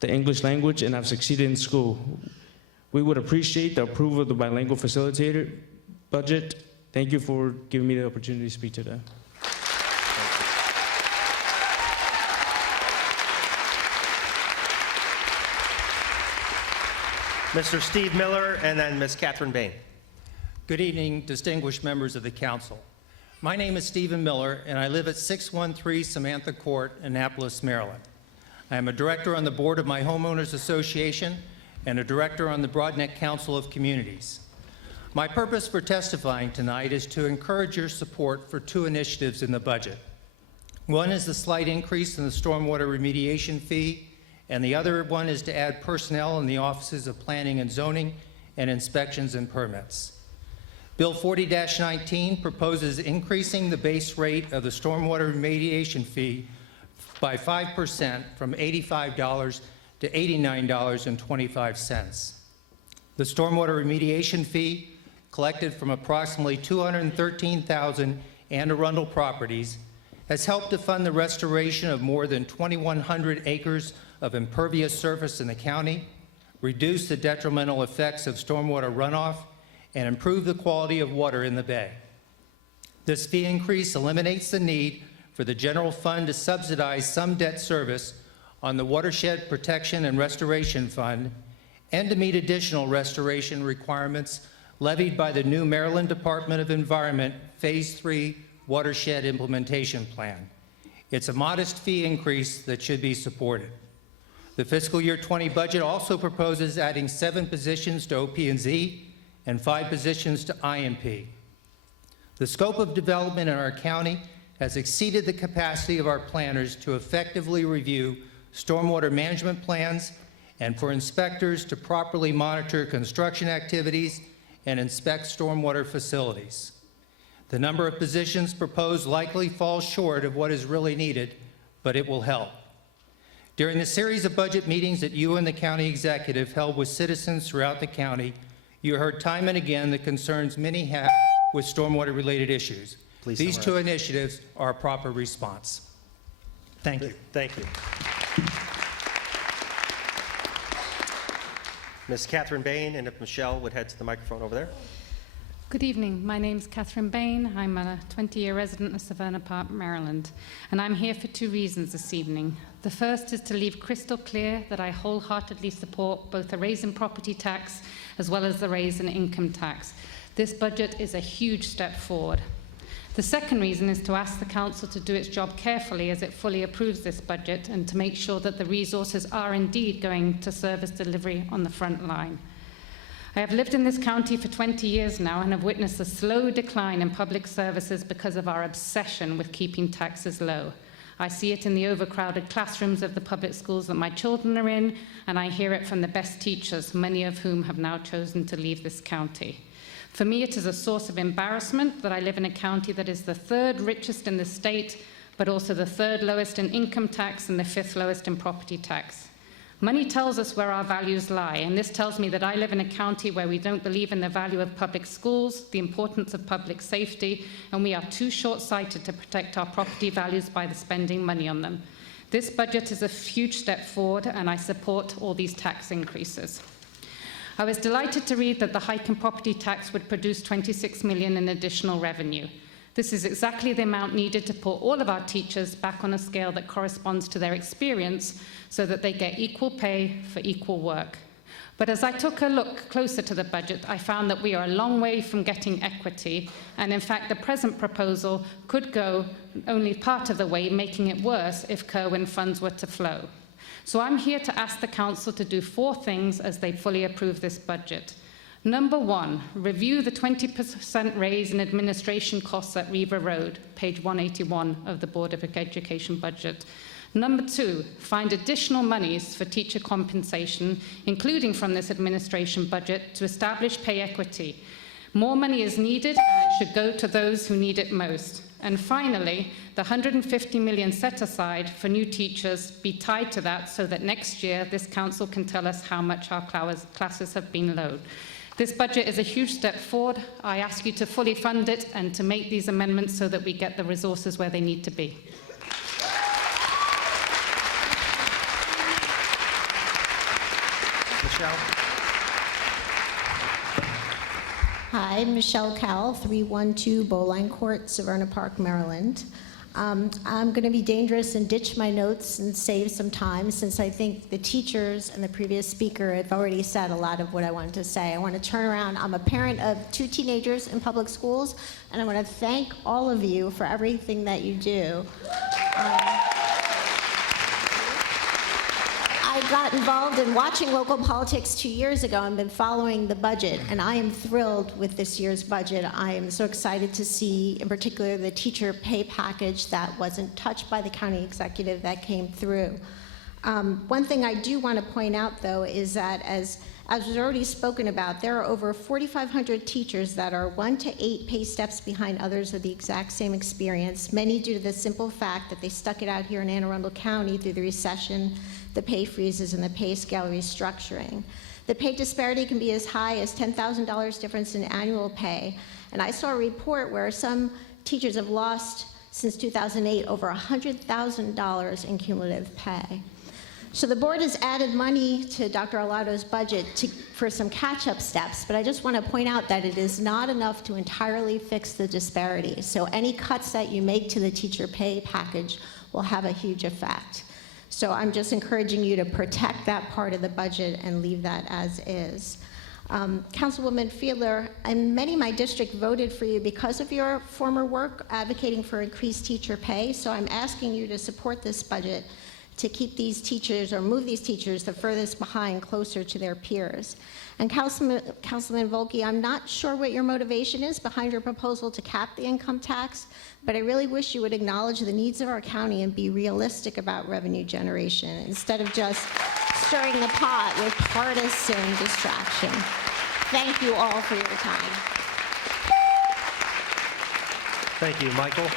the English language, and I've succeeded in school. We would appreciate the approval of the bilingual facilitator budget. Thank you for giving me the opportunity to speak today. Mr. Steve Miller, and then Ms. Katherine Bain. Good evening, distinguished members of the council. My name is Stephen Miller, and I live at 613 Samantha Court, Annapolis, Maryland. I am a director on the board of my homeowners association and a director on the Broadneck Council of Communities. My purpose for testifying tonight is to encourage your support for two initiatives in the budget. One is the slight increase in the stormwater remediation fee, and the other one is to add personnel in the offices of planning and zoning and inspections and permits. Bill 40-19 proposes increasing the base rate of the stormwater remediation fee by 5% from $85 to $89.25. The stormwater remediation fee, collected from approximately 213,000 Anne Arundel properties, has helped to fund the restoration of more than 2,100 acres of impervious surface in the county, reduce the detrimental effects of stormwater runoff, and improve the quality of water in the bay. This fee increase eliminates the need for the general fund to subsidize some debt service on the Watershed Protection and Restoration Fund and to meet additional restoration requirements levied by the new Maryland Department of Environment Phase 3 Watershed Implementation Plan. It's a modest fee increase that should be supported. The fiscal year 20 budget also proposes adding 7 positions to OP&Z and 5 positions to IMP. The scope of development in our county has exceeded the capacity of our planners to effectively review stormwater management plans and for inspectors to properly monitor construction activities and inspect stormwater facilities. The number of positions proposed likely falls short of what is really needed, but it will help. During the series of budget meetings that you and the county executive held with citizens throughout the county, you heard time and again the concerns many have with stormwater-related issues. These two initiatives are a proper response. Thank you. Thank you. Ms. Katherine Bain, and if Michelle would head to the microphone over there. Good evening. My name's Katherine Bain. I'm a 20-year resident of Severna Park, Maryland, and I'm here for 2 reasons this evening. The first is to leave crystal clear that I wholeheartedly support both the raise in property tax as well as the raise in income tax. This budget is a huge step forward. The second reason is to ask the Council to do its job carefully as it fully approves this budget and to make sure that the resources are indeed going to service delivery on the front line. I have lived in this county for 20 years now and have witnessed a slow decline in public services because of our obsession with keeping taxes low. I see it in the overcrowded classrooms of the public schools that my children are in, and I hear it from the best teachers, many of whom have now chosen to leave this county. For me, it is a source of embarrassment that I live in a county that is the third richest in the state, but also the third lowest in income tax and the fifth lowest in property tax. Money tells us where our values lie, and this tells me that I live in a county where we don't believe in the value of public schools, the importance of public safety, and we are too short-sighted to protect our property values by spending money on them. This budget is a huge step forward, and I support all these tax increases. I was delighted to read that the hike in property tax would produce $26 million in additional revenue. This is exactly the amount needed to put all of our teachers back on a scale that corresponds to their experience so that they get equal pay for equal work. But as I took a look closer to the budget, I found that we are a long way from getting equity, and in fact, the present proposal could go only part of the way, making it worse if Kerwin funds were to flow. So I'm here to ask the Council to do 4 things as they fully approve this budget. Number 1, review the 20% raise in administration costs at Riva Road, page 181 of the Board of Education budget. Number 2, find additional monies for teacher compensation, including from this administration budget, to establish pay equity. More money is needed, and it should go to those who need it most. And finally, the $150 million set aside for new teachers be tied to that so that next year this Council can tell us how much our classes have been lowered. This budget is a huge step forward. I ask you to fully fund it and to make these amendments so that we get the resources where they need to be. Michelle? Hi, Michelle Cowell, 312 Bowline Court, Severna Park, Maryland. I'm going to be dangerous and ditch my notes and save some time since I think the teachers and the previous speaker have already said a lot of what I wanted to say. I want to turn around. I'm a parent of 2 teenagers in public schools, and I want to thank all of you for everything that you do. I got involved in watching local politics 2 years ago and been following the budget, and I am thrilled with this year's budget. I am so excited to see, in particular, the teacher pay package that wasn't touched by the county executive that came through. One thing I do want to point out, though, is that as was already spoken about, there are over 4,500 teachers that are 1 to 8 pay steps behind others of the exact same experience, many due to the simple fact that they stuck it out here in Anne Arundel County through the recession, the pay freezes, and the pay scale restructuring. The pay disparity can be as high as $10,000 difference in annual pay. And I saw a report where some teachers have lost, since 2008, over $100,000 in cumulative pay. So the board has added money to Dr. Arlotto's budget for some catch-up steps, but I just want to point out that it is not enough to entirely fix the disparity. So any cuts that you make to the teacher pay package will have a huge effect. So I'm just encouraging you to protect that part of the budget and leave that as is. Councilwoman Fiedler, and many in my district voted for you because of your former work advocating for increased teacher pay, so I'm asking you to support this budget to keep these teachers or move these teachers the furthest behind closer to their peers. And Councilman Volke, I'm not sure what your motivation is behind your proposal to cap the income tax, but I really wish you would acknowledge the needs of our county and be realistic about revenue generation instead of just stirring the pot with partisan distraction. Thank you all for your time. Thank you, Michael.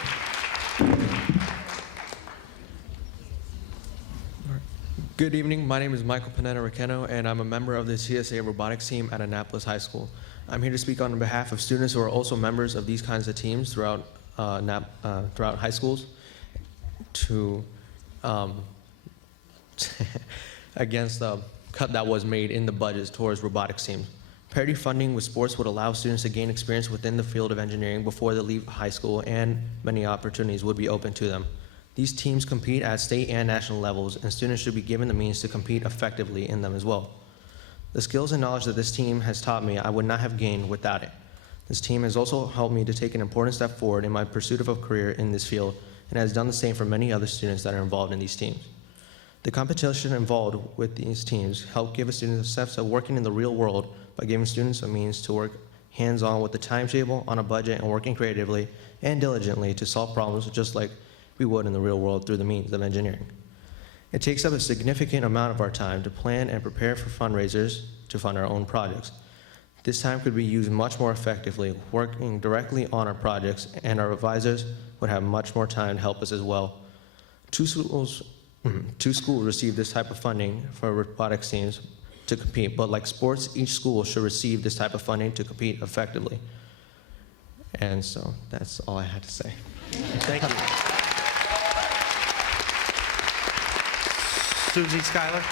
Good evening. My name is Michael Pineda Akeno, and I'm a member of the CSA robotics team at Annapolis High School. I'm here to speak on behalf of students who are also members of these kinds of teams throughout high schools to against the cut that was made in the budgets towards robotics teams. Parity funding with sports would allow students to gain experience within the field of engineering before they leave high school, and many opportunities would be open to them. These teams compete at state and national levels, and students should be given the means to compete effectively in them as well. The skills and knowledge that this team has taught me, I would not have gained without it. This team has also helped me to take an important step forward in my pursuit of a career in this field and has done the same for many other students that are involved in these teams. The competition involved with these teams help give students a sense of working in the real world by giving students a means to work hands-on with the timetable, on a budget, and working creatively and diligently to solve problems just like we would in the real world through the means of engineering. It takes up a significant amount of our time to plan and prepare for fundraisers to fund our own projects. This time could be used much more effectively working directly on our projects, and our advisors would have much more time to help us as well. Two schools receive this type of funding for robotics teams to compete, but like sports, each school should receive this type of funding to compete effectively. And so that's all I had to say. Thank you. Susie Schuyler.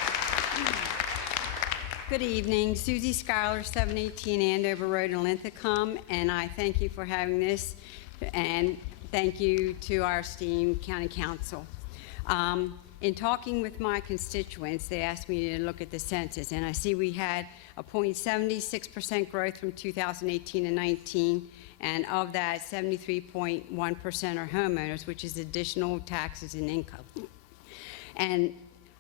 Good evening, Susie Schuyler, 718 Andover Road in Linthicum, and I thank you for having this, and thank you to our esteemed County Council. In talking with my constituents, they asked me to look at the census, and I see we had a 0.76% growth from 2018 to 19, and of that, 73.1% are homeowners, which is additional taxes and income. And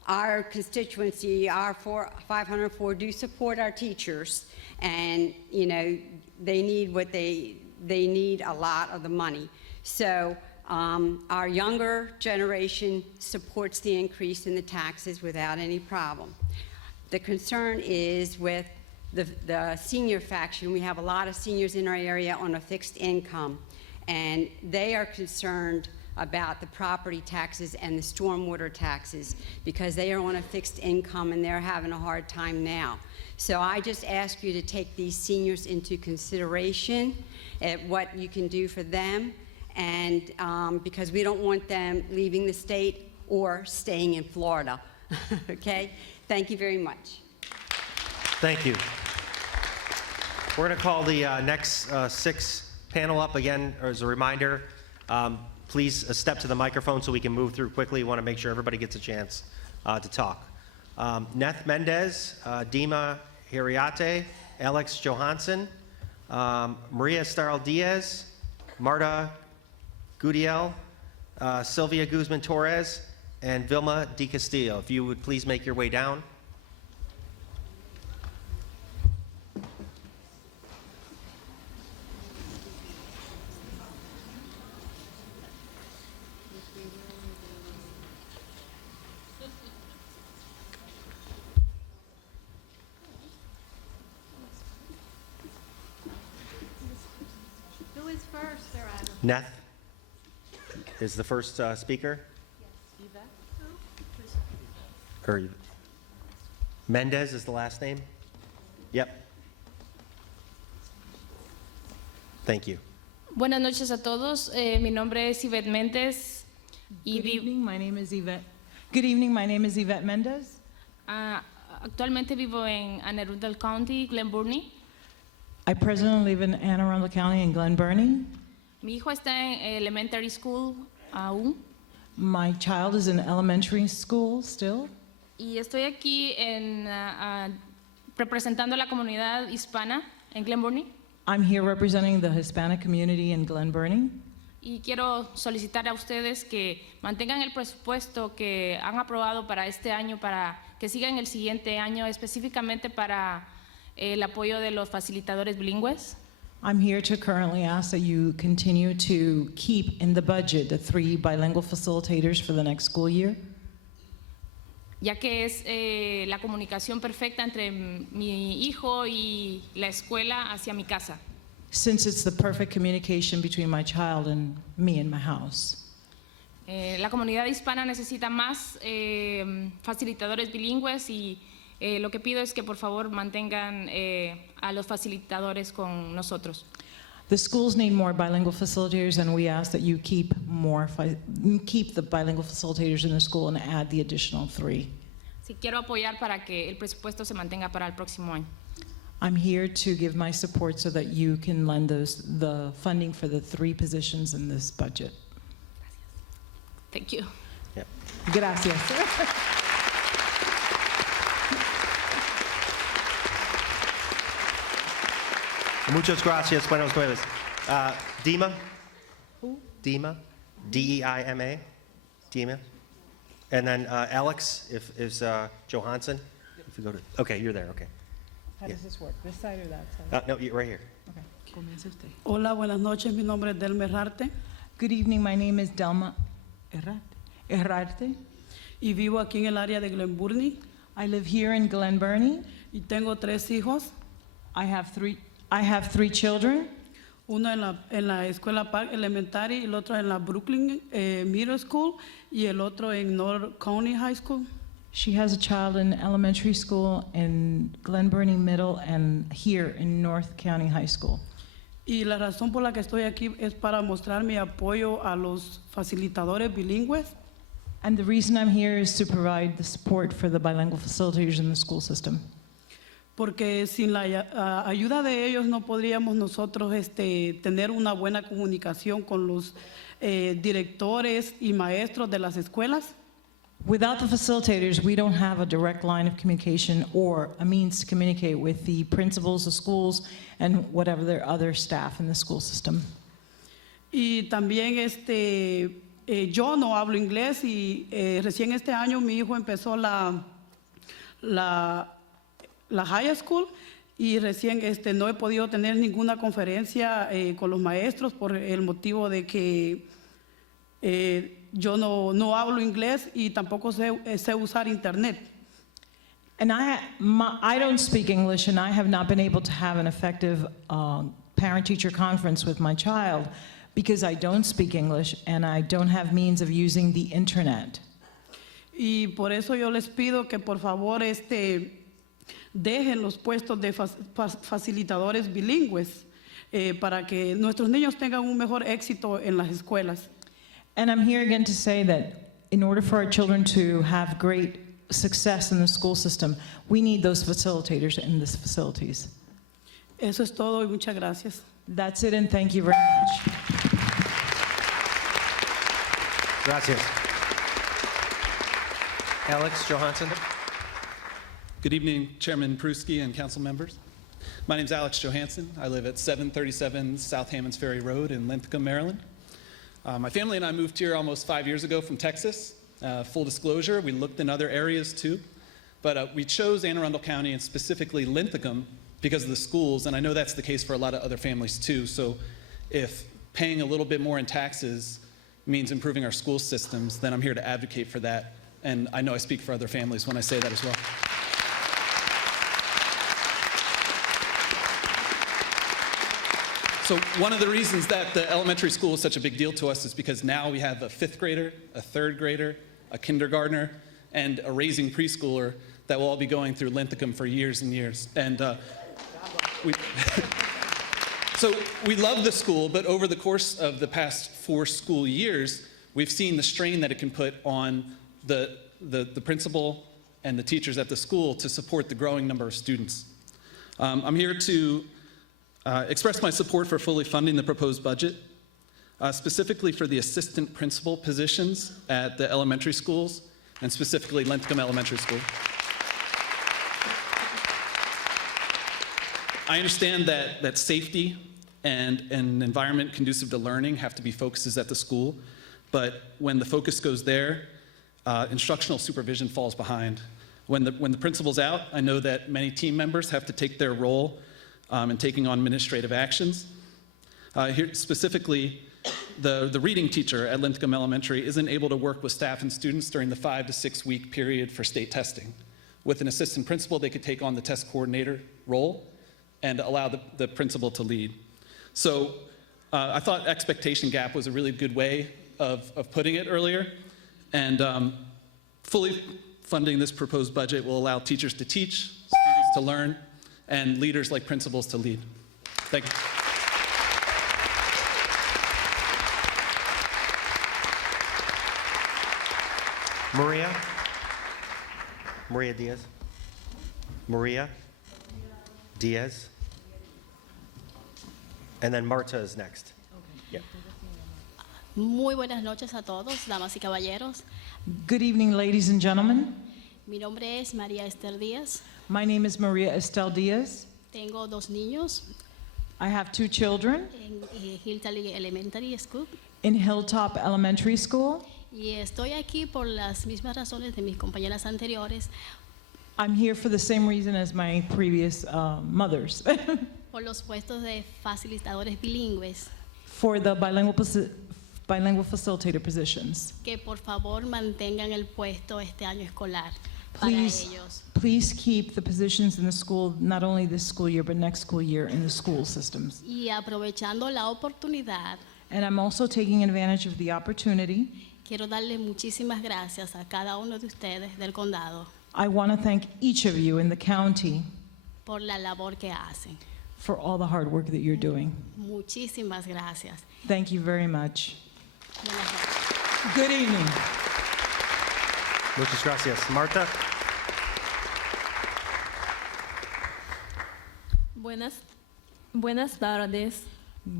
our constituency, our 504, do support our teachers, and you know they need what they need a lot of the money. So our younger generation supports the increase in the taxes without any problem. The concern is with the senior faction. We have a lot of seniors in our area on a fixed income, and they are concerned about the property taxes and the stormwater taxes because they are on a fixed income and they're having a hard time now. So I just ask you to take these seniors into consideration at what you can do for them, and because we don't want them leaving the state or staying in Florida. Okay? Thank you very much. Thank you. We're going to call the next 6 panel up again as a reminder. Please step to the microphone so we can move through quickly. We want to make sure everybody gets a chance to talk. Neth Mendez, Dima Hiriate, Alex Johansson, Maria Starl Diaz, Marta Gudiel, Sylvia Guzman Torres, and Vilma Di Castillo. If you would please make your way down. Neth is the first speaker. Or Mendez is the last name? Yep. Thank you. Buenas noches a todos. Mi nombre es Yvette Méndez. Good evening, my name is Yvette. Good evening, my name is Yvette Mendez. Actualmente vivo en Anne Arundel County, Glen Burnie. I presently live in Anne Arundel County in Glen Burnie. Mi hijo está en elementary school aún. My child is in elementary school still. Y estoy aquí representando a la comunidad hispana en Glen Burnie. I'm here representing the Hispanic community in Glen Burnie. Y quiero solicitar a ustedes que mantengan el presupuesto que han aprobado para este año, para que siga en el siguiente año, específicamente para el apoyo de los facilitadores bilingües. I'm here to currently ask that you continue to keep in the budget the 3 bilingual facilitators for the next school year. Ya que es la comunicación perfecta entre mi hijo y la escuela hacia mi casa. Since it's the perfect communication between my child and me in my house. La comunidad hispana necesita más facilitadores bilingües y lo que pido es que por favor mantengan a los facilitadores con nosotros. The schools need more bilingual facilitators, and we ask that you keep the bilingual facilitators in the school and add the additional 3. Sí, quiero apoyar para que el presupuesto se mantenga para el próximo año. I'm here to give my support so that you can lend the funding for the 3 positions in this budget. Thank you. Yep. Gracias. Muchas gracias. Buenos jueves. Dima? Who? Dima? D-E-I-M-A? Dima? And then Alex, is Johansson? If you go to, okay, you're there, okay. How Yeah. does this work? This side or that side? No, you're right here. Okay, comience usted. Hola, buenas noches. Mi nombre es Delmer Harte Good evening, my name is Delma Herrarte. y vivo aquí en el área de Glen Burnie I live here in Glen Burnie. y tengo 3 hijos, I have three children. uno en la escuela Park Elementary, el otro en la Brooklyn Middle School y el otro en North County High School. She has a child in elementary school in Glen Burnie Middle and here in North County High School. Y la razón por la que estoy aquí es para mostrar mi apoyo a los facilitadores bilingües, And the reason I'm here is to provide the support for the bilingual facilitators in the school system. porque sin la ayuda de ellos no podríamos nosotros tener una buena comunicación con los directores y maestros de las escuelas. Without the facilitators, we don't have a direct line of communication or a means to communicate with the principals of schools and whatever their other staff in the school system. Y también yo no hablo inglés y recién este año mi hijo empezó la high school y recién no he podido tener ninguna conferencia con los maestros por el motivo de que yo no hablo inglés y tampoco sé usar internet. And I don't speak English, and I have not been able to have an effective parent-teacher conference with my child because I don't speak English and I don't have means of using the internet. Y por eso yo les pido que por favor dejen los puestos de facilitadores bilingües para que nuestros niños tengan un mejor éxito en las escuelas. And I'm here again to say that in order for our children to have great success in the school system, we need those facilitators in these facilities. Eso es todo y muchas gracias. That's it, and thank you very much. Gracias. Alex Johansson? Good evening, Chairman Pruski and council members. My name is Alex Johansson. I live at 737 South Hammonds Ferry Road in Linthicum, Maryland. My family and I moved here almost 5 years ago from Texas. Full disclosure, we looked in other areas too, but we chose Anne Arundel County and specifically Linthicum because of the schools, and I know that's the case for a lot of other families too. So if paying a little bit more in taxes means improving our school systems, then I'm here to advocate for that. And I know I speak for other families when I say that as well. So one of the reasons that the elementary school is such a big deal to us is because now we have a 5th grader, a 3rd grader, a kindergartner, and a raising preschooler that will all be going through Linthicum for years and years. And so we love the school, but over the course of the past 4 school years, we've seen the strain that it can put on the principal and the teachers at the school to support the growing number of students. I'm here to express my support for fully funding the proposed budget, specifically for the assistant principal positions at the elementary schools, and specifically Linthicum Elementary School. I understand that safety and an environment conducive to learning have to be focuses at the school, but when the focus goes there, instructional supervision falls behind. When the principal's out, I know that many team members have to take their role in taking on administrative actions. Here specifically, the reading teacher at Linthicum Elementary isn't able to work with staff and students during the 5 to 6 week period for state testing. With an assistant principal, they could take on the test coordinator role and allow the principal to lead. So I thought expectation gap was a really good way of putting it earlier. And fully funding this proposed budget will allow teachers to teach, students to learn, and leaders like principals to lead. Thank you. Maria? Maria Diaz? Maria Diaz? And then Marta is next. Yeah. Muy buenas noches a todos, damas y caballeros. Good evening, ladies and gentlemen. Mi nombre es María Esther Díaz. My name is Maria Estelle Diaz. Tengo 2 niños. I have 2 children en Hilltop Elementary School. in Hilltop Elementary School. Y estoy aquí por las mismas razones de mis compañeras anteriores, I'm here for the same reason as my previous mothers, por los puestos de facilitadores bilingües, for the bilingual facilitator positions. que por favor mantengan el puesto este año escolar para ellos. Please keep the positions in the school, not only this school year, but next school year in the school systems. Y aprovechando la oportunidad, And I'm also taking advantage of the opportunity. quiero darle muchísimas gracias a cada uno de ustedes del condado I want to thank each of you in the county por la labor que hacen. for all the hard work that you're doing. Muchísimas gracias. Thank you very much. Buenas noches. Good evening. Muchas gracias. Marta? Buenas tardes.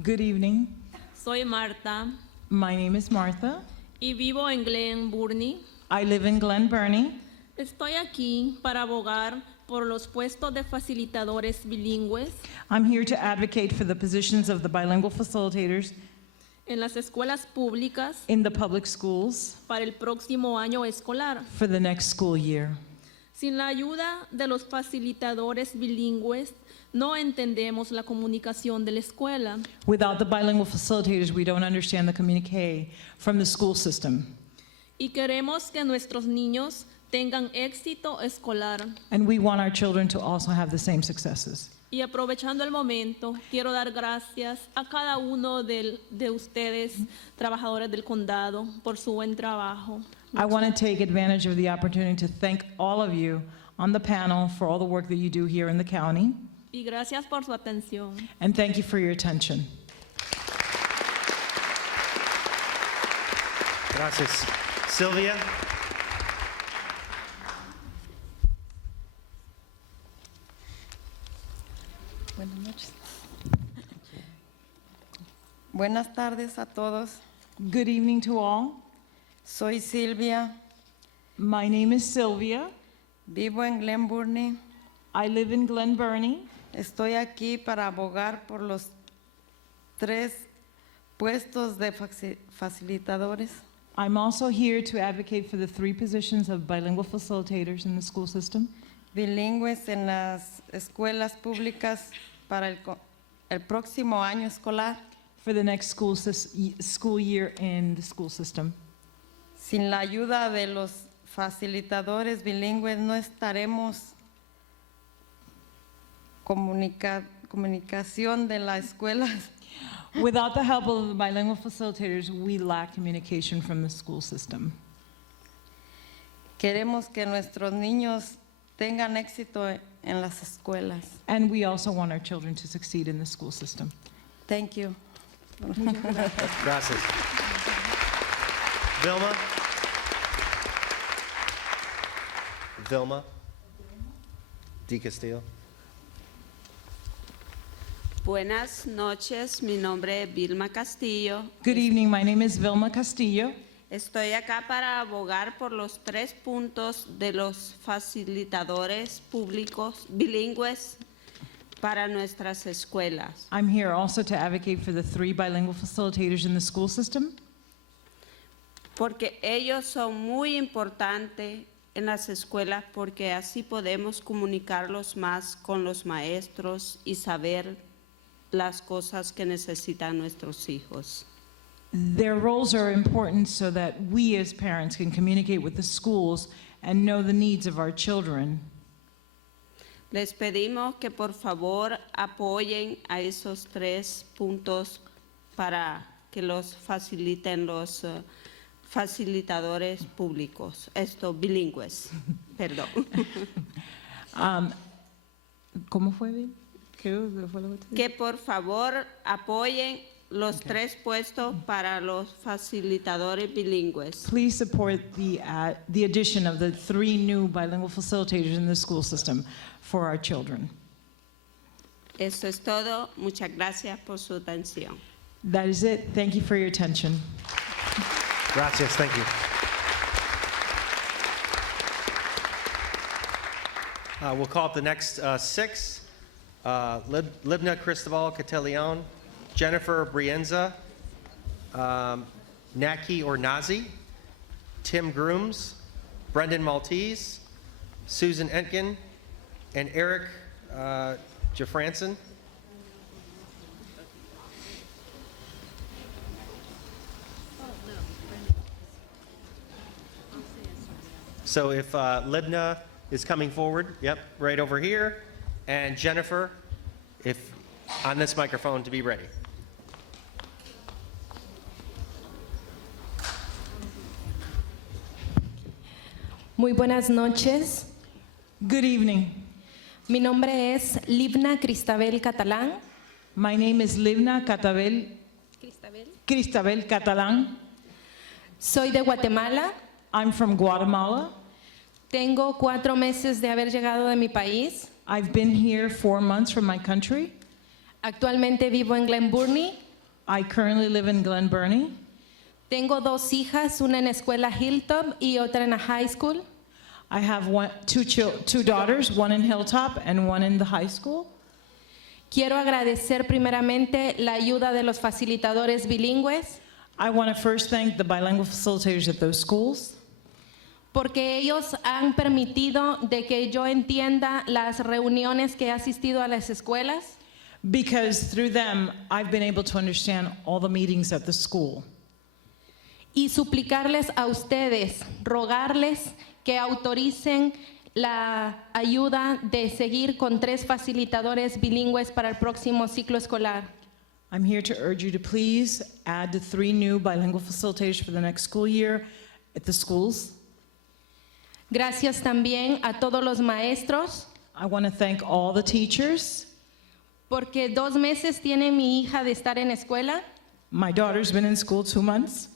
Good evening. Soy Marta My name is Martha. y vivo en Glen Burnie. I live in Glen Burnie. Estoy aquí para abogar por los puestos de facilitadores bilingües I'm here to advocate for the positions of the bilingual facilitators en las escuelas públicas in the public schools para el próximo año escolar. for the next school year. Sin la ayuda de los facilitadores bilingües, no entendemos la comunicación de la escuela. Without the bilingual facilitators, we don't understand the communique from the school system. Y queremos que nuestros niños tengan éxito escolar. And we want our children to also have the same successes. Y aprovechando el momento, quiero dar gracias a cada uno de ustedes, trabajadores del condado, por su buen trabajo. I want to take advantage of the opportunity to thank all of you on the panel for all the work that you do here in the county. Y gracias por su atención. And thank you for your attention. Gracias. Sylvia? Buenas noches. Buenas tardes a todos. Good evening to all. Soy Silvia. My name is Sylvia. Vivo en Glen Burnie. I live in Glen Burnie. Estoy aquí para abogar por los 3 puestos de facilitadores. I'm also here to advocate for the 3 positions of bilingual facilitators in the school system. Bilingües en las escuelas públicas para el próximo año escolar. For the next school year in the school system. Sin la ayuda de los facilitadores bilingües no estaremos comunicación de la escuela. Without the help of the bilingual facilitators, we lack communication from the school system. Queremos que nuestros niños tengan éxito en las escuelas. And we also want our children to succeed in the school system. Thank you. Gracias. Vilma? Vilma? D. Castillo? Buenas noches, mi nombre es Vilma Castillo. Good evening, my name is Vilma Castillo. Estoy acá para abogar por los 3 puntos de los facilitadores públicos bilingües para nuestras escuelas. I'm here also to advocate for the 3 bilingual facilitators in the school system. Porque ellos son muy importantes en las escuelas porque así podemos comunicarlos más con los maestros y saber las cosas que necesitan nuestros hijos. Their roles are important so that we as parents can communicate with the schools and know the needs of our children. Les pedimos que por favor apoyen a esos 3 puntos para que los faciliten los facilitadores públicos, bilingües, perdón. ¿Cómo fue, Bill? ¿Qué fue lo que te dije? Que por favor apoyen los 3 puestos para los facilitadores bilingües. Please support the addition of the 3 new bilingual facilitators in the school system for our children. Eso es todo. Muchas gracias por su atención. That is it. Thank you for your attention. Gracias. Thank you. We'll call up the next 6. Libna Cristobal Cataleon, Jennifer Brienza, Naki or Nazi, Tim Grooms, Brendan Maltese, Susan Entgen, and Eric Jeffranson. So if Libna is coming forward, yep, right over here, and Jennifer, if on this microphone to be ready. Muy buenas noches. Good evening. Mi nombre es Livna Cristabel Catalán. My name is Livna Cristabel Catalán. Soy de Guatemala. I'm from Guatemala. Tengo 4 meses de haber llegado de mi país. I've been here 4 months from my country. Actualmente vivo en Glen Burnie. I currently live in Glen Burnie. Tengo 2 hijas, una en escuela Hilltop y otra en la high school. I have two daughters, one in Hilltop and one in the high school. Quiero agradecer primeramente la ayuda de los facilitadores bilingües. I want to first thank the bilingual facilitators at those schools. Porque ellos han permitido de que yo entienda las reuniones que he asistido a las escuelas. Because through them, I've been able to understand all the meetings at the school. Y suplicarles a ustedes, rogarles que autoricen la ayuda de seguir con 3 facilitadores bilingües para el próximo ciclo escolar. I'm here to urge you to please add the 3 new bilingual facilitators for the next school year at the schools. Gracias también a todos los maestros. I want to thank all the teachers. Porque 2 meses tiene mi hija de estar en escuela. My daughter's been in school 2 months.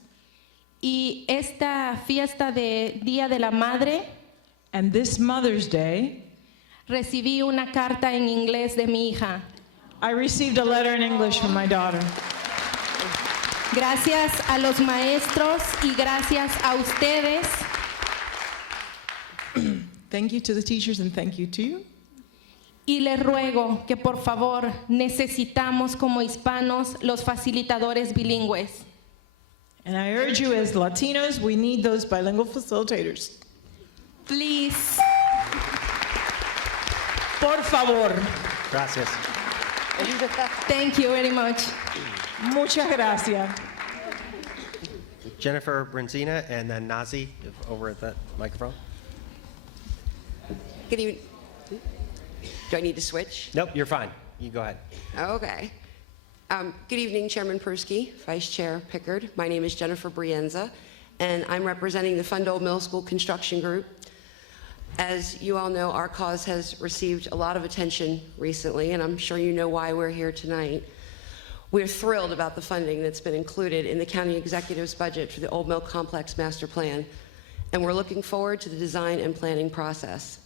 Y esta fiesta de Día de la Madre, and this Mother's Day, recibí una carta en inglés de mi hija. I received a letter in English from my daughter. Gracias a los maestros y gracias a ustedes. Thank you to the teachers and thank you to you. Y les ruego que por favor necesitamos como hispanos los facilitadores bilingües. And I urge you as Latinos, we need those bilingual facilitators. Please. Por favor. Gracias. Thank you very much. Muchas gracias. Jennifer Brenzina and then Nazi over at that microphone. Good evening. Do I need to switch? Nope, you're fine. You go ahead. Okay. Good evening, Chairman Persky, Vice Chair Pickard. My name is Jennifer Brienza, and I'm representing the Fundole Middle School Construction Group. As you all know, our cause has received a lot of attention recently, and I'm sure you know why we're here tonight. We're thrilled about the funding that's been included in the county executive's budget for the Old Mill Complex Master Plan, and we're looking forward to the design and planning process.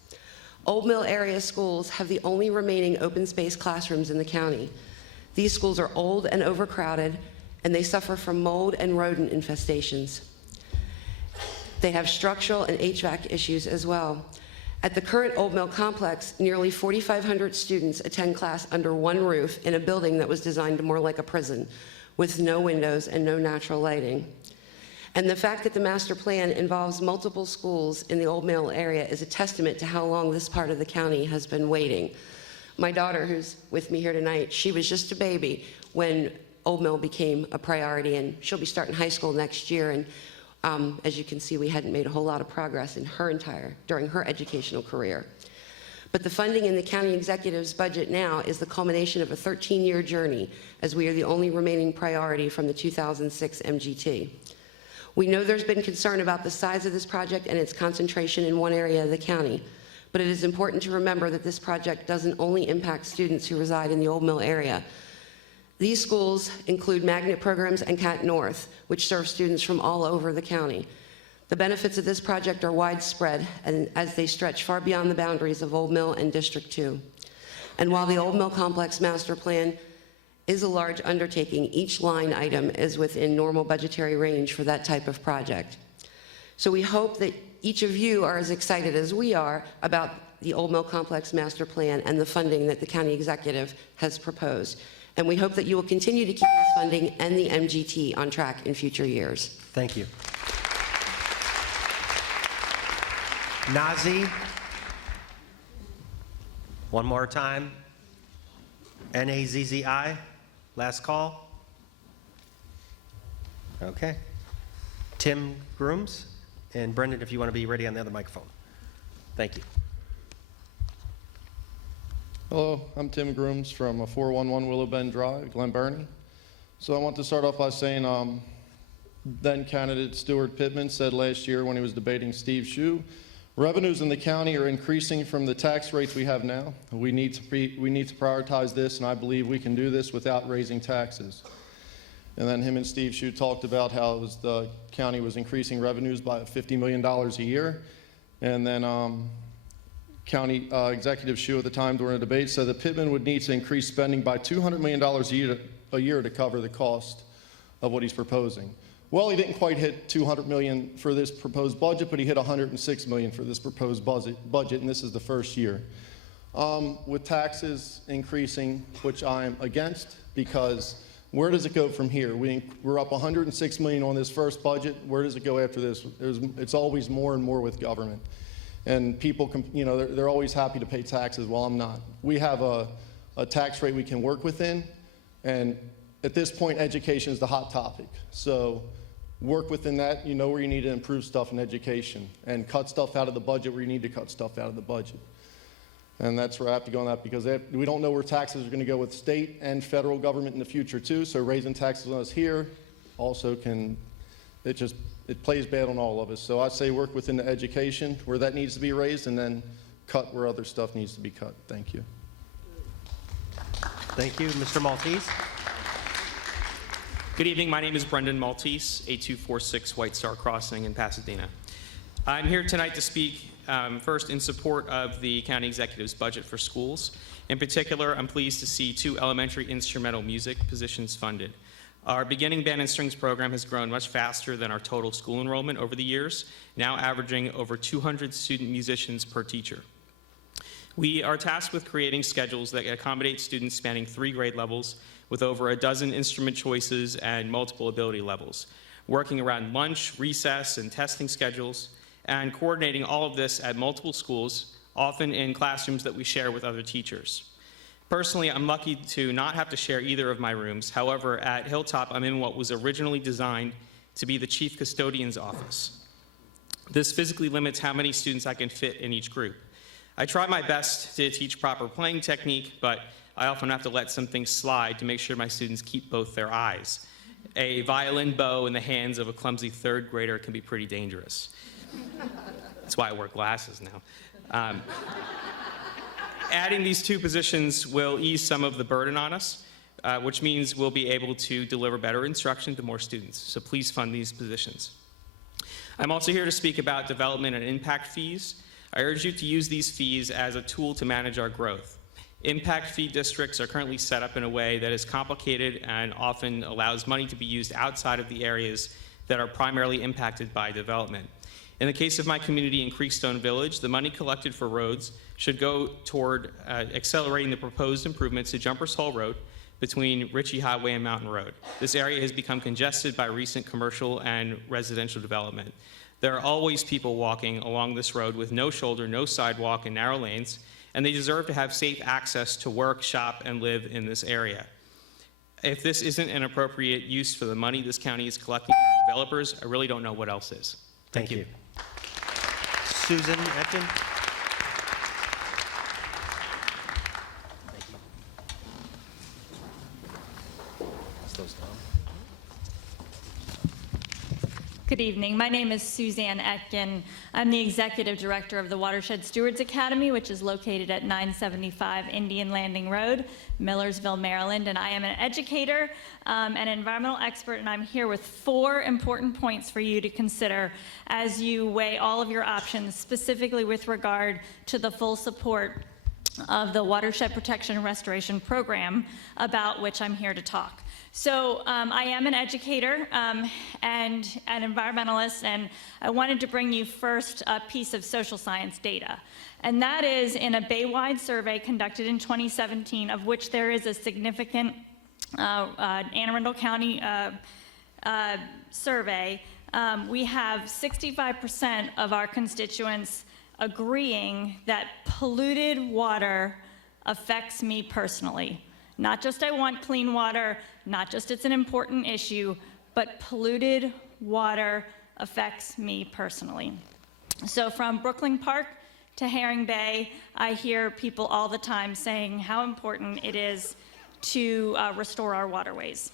Old Mill area schools have the only remaining open space classrooms in the county. These schools are old and overcrowded, and they suffer from mold and rodent infestations. They have structural and HVAC issues as well. At the current Old Mill complex, nearly 4,500 students attend class under one roof in a building that was designed more like a prison, with no windows and no natural lighting. And the fact that the master plan involves multiple schools in the Old Mill area is a testament to how long this part of the county has been waiting. My daughter, who's with me here tonight, she was just a baby when Old Mill became a priority, and she'll be starting high school next year. And as you can see, we hadn't made a whole lot of progress in during her educational career. But the funding in the county executive's budget now is the culmination of a 13-year journey, as we are the only remaining priority from the 2006 MGT. We know there's been concern about the size of this project and its concentration in one area of the county. But it is important to remember that this project doesn't only impact students who reside in the Old Mill area. These schools include magnet programs and CAT North, which serve students from all over the county. The benefits of this project are widespread, and as they stretch far beyond the boundaries of Old Mill and District 2. And while the Old Mill Complex Master Plan is a large undertaking, each line item is within normal budgetary range for that type of project. So we hope that each of you are as excited as we are about the Old Mill Complex Master Plan and the funding that the county executive has proposed. And we hope that you will continue to keep this funding and the MGT on track in future years. Thank you. Nazi. One more time. Nazzi. Last call. Okay. Tim Grooms. And Brendan, if you want to be ready on the other microphone. Thank you. Hello, I'm Tim Grooms from 411 Willow Bend Drive, Glen Burnie. So I want to start off by saying then candidate Stuart Pittman said last year when he was debating Steve Shue, revenues in the county are increasing from the tax rates we have now. We need to prioritize this, and I believe we can do this without raising taxes. And then him and Steve Shue talked about how the county was increasing revenues by $50 million a year. And then County Executive Shue at the time during a debate said that Pittman would need to increase spending by $200 million a year to cover the cost of what he's proposing. Well, he didn't quite hit $200 million for this proposed budget, but he hit $106 million for this proposed budget, and this is the first year. With taxes increasing, which I'm against, because where does it go from here? We're up $106 million on this first budget. Where does it go after this? It's always more and more with government. And people, they're always happy to pay taxes. Well, I'm not. We have a tax rate we can work within. And at this point, education is the hot topic. So work within that. You know where you need to improve stuff in education. And cut stuff out of the budget where you need to cut stuff out of the budget. And that's where I have to go on that, because we don't know where taxes are going to go with state and federal government in the future too. So raising taxes on us here also it plays bad on all of us. So I say work within the education where that needs to be raised, and then cut where other stuff needs to be cut. Thank you. Thank you. Mr. Maltese. Good evening. My name is Brendan Maltese, 8246 White Star Crossing in Pasadena. I'm here tonight to speak first in support of the county executive's budget for schools. In particular, I'm pleased to see 2 elementary instrumental music positions funded. Our beginning band and strings program has grown much faster than our total school enrollment over the years, now averaging over 200 student musicians per teacher. We are tasked with creating schedules that accommodate students spanning 3 grade levels with over a dozen instrument choices and multiple ability levels, working around lunch, recess, and testing schedules, and coordinating all of this at multiple schools, often in classrooms that we share with other teachers. Personally, I'm lucky to not have to share either of my rooms. However, at Hilltop, I'm in what was originally designed to be the chief custodian's office. This physically limits how many students I can fit in each group. I try my best to teach proper playing technique, but I often have to let some things slide to make sure my students keep both their eyes. A violin bow in the hands of a clumsy 3rd grader can be pretty dangerous. That's why I wear glasses now. Adding these 2 positions will ease some of the burden on us, which means we'll be able to deliver better instruction to more students. So please fund these positions. I'm also here to speak about development and impact fees. I urge you to use these fees as a tool to manage our growth. Impact fee districts are currently set up in a way that is complicated and often allows money to be used outside of the areas that are primarily impacted by development. In the case of my community in Creekstone Village, the money collected for roads should go toward accelerating the proposed improvements to Jumpers Hole Road between Ritchie Highway and Mountain Road. This area has become congested by recent commercial and residential development. There are always people walking along this road with no shoulder, no sidewalk, and narrow lanes, and they deserve to have safe access to work, shop, and live in this area. If this isn't an appropriate use for the money this county is collecting from developers, I really don't know what else is. Thank you. Susan Etkin. Good evening. My name is Suzanne Etkin. I'm the Executive Director of the Watershed Stewards Academy, which is located at 975 Indian Landing Road, Millersville, Maryland. And I am an educator, an environmental expert, and I'm here with 4 important points for you to consider as you weigh all of your options, specifically with regard to the full support of the Watershed Protection and Restoration Program, about which I'm here to talk. So I am an educator and an environmentalist, and I wanted to bring you first a piece of social science data. And that is in a Bay-wide survey conducted in 2017, of which there is a significant Anne Arundel County survey. We have 65% of our constituents agreeing that polluted water affects me personally. Not just I want clean water, not just it's an important issue, but polluted water affects me personally. So from Brooklyn Park to Herring Bay, I hear people all the time saying how important it is to restore our waterways.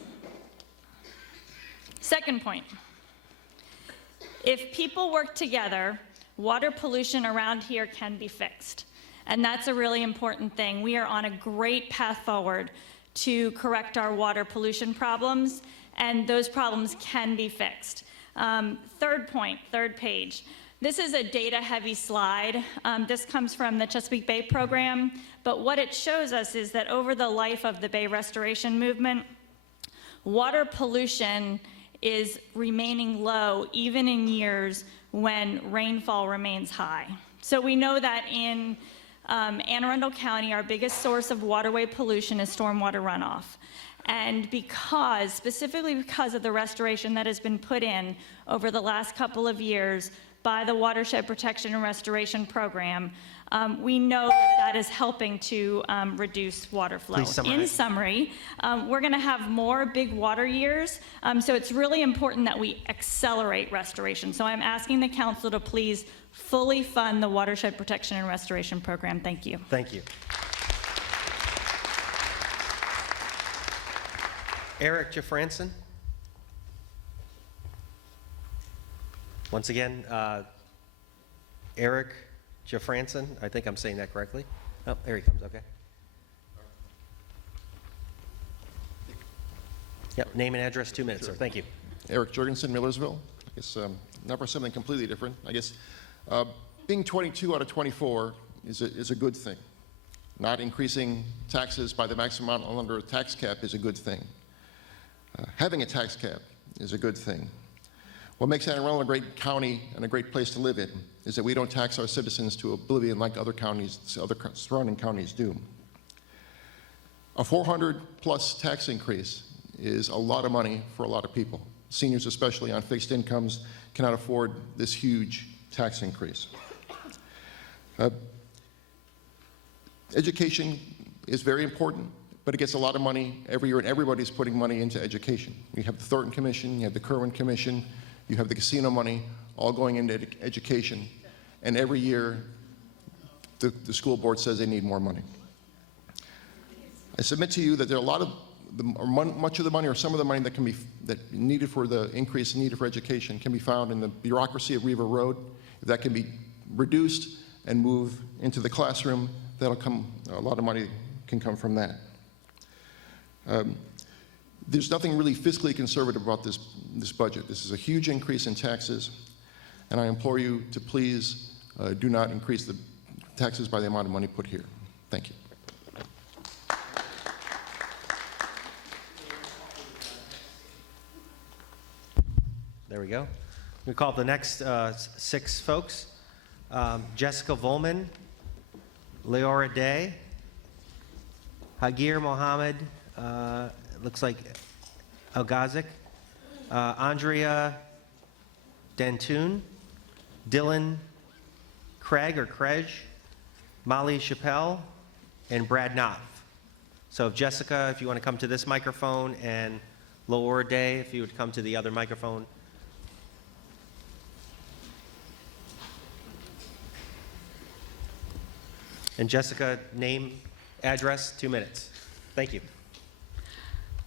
Second point, if people work together, water pollution around here can be fixed. And that's a really important thing. We are on a great path forward to correct our water pollution problems, and those problems can be fixed. Third point, third page. This is a data-heavy slide. This comes from the Chesapeake Bay program, but what it shows us is that over the life of the Bay Restoration Movement, water pollution is remaining low even in years when rainfall remains high. So we know that in Anne Arundel County, our biggest source of waterway pollution is stormwater runoff. And specifically because of the restoration that has been put in over the last couple of years by the Watershed Protection and Restoration Program, we know that is helping to reduce water flow. Please summarize. In summary, we're going to have more big water years, so it's really important that we accelerate restoration. So I'm asking the council to please fully fund the Watershed Protection and Restoration Program. Thank you. Thank you. Eric Jeffranson. Once again, Eric Jeffranson. I think I'm saying that correctly. Oh, there he comes. Okay. Yep. Name and address, 2 minutes, sir. Thank you. Eric Jorgensen, Millersville. I guess now for something completely different. I guess being 22 out of 24 is a good thing. Not increasing taxes by the maximum amount under a tax cap is a good thing. Having a tax cap is a good thing. What makes Anne Arundel a great county and a great place to live in is that we don't tax our citizens to oblivion like other counties, other surrounding counties do. A 400+ tax increase is a lot of money for a lot of people. Seniors, especially on fixed incomes, cannot afford this huge tax increase. Education is very important, but it gets a lot of money every year, and everybody's putting money into education. You have the Thornton Commission, you have the Kerwin Commission, you have the casino money, all going into education, and every year the school board says they need more money. I submit to you that there are a lot of much of the money, or some of the money that can be needed for the increase needed for education, can be found in the bureaucracy of Riva Road. If that can be reduced and move into the classroom, that'll come. A lot of money can come from that. There's nothing really fiscally conservative about this budget. This is a huge increase in taxes, and I implore you to please do not increase the taxes by the amount of money put here. Thank you. There we go. We call the next 6 folks. Jessica Volman, Leora Day, Hagir Mohammed, looks like Algazik, Andrea Dantoon, Dylan Craig or Crej, Molly Chappelle, and Brad Knopf. So Jessica, if you want to come to this microphone, and Leora Day, if you would come to the other microphone. And Jessica, name, address, 2 minutes. Thank you.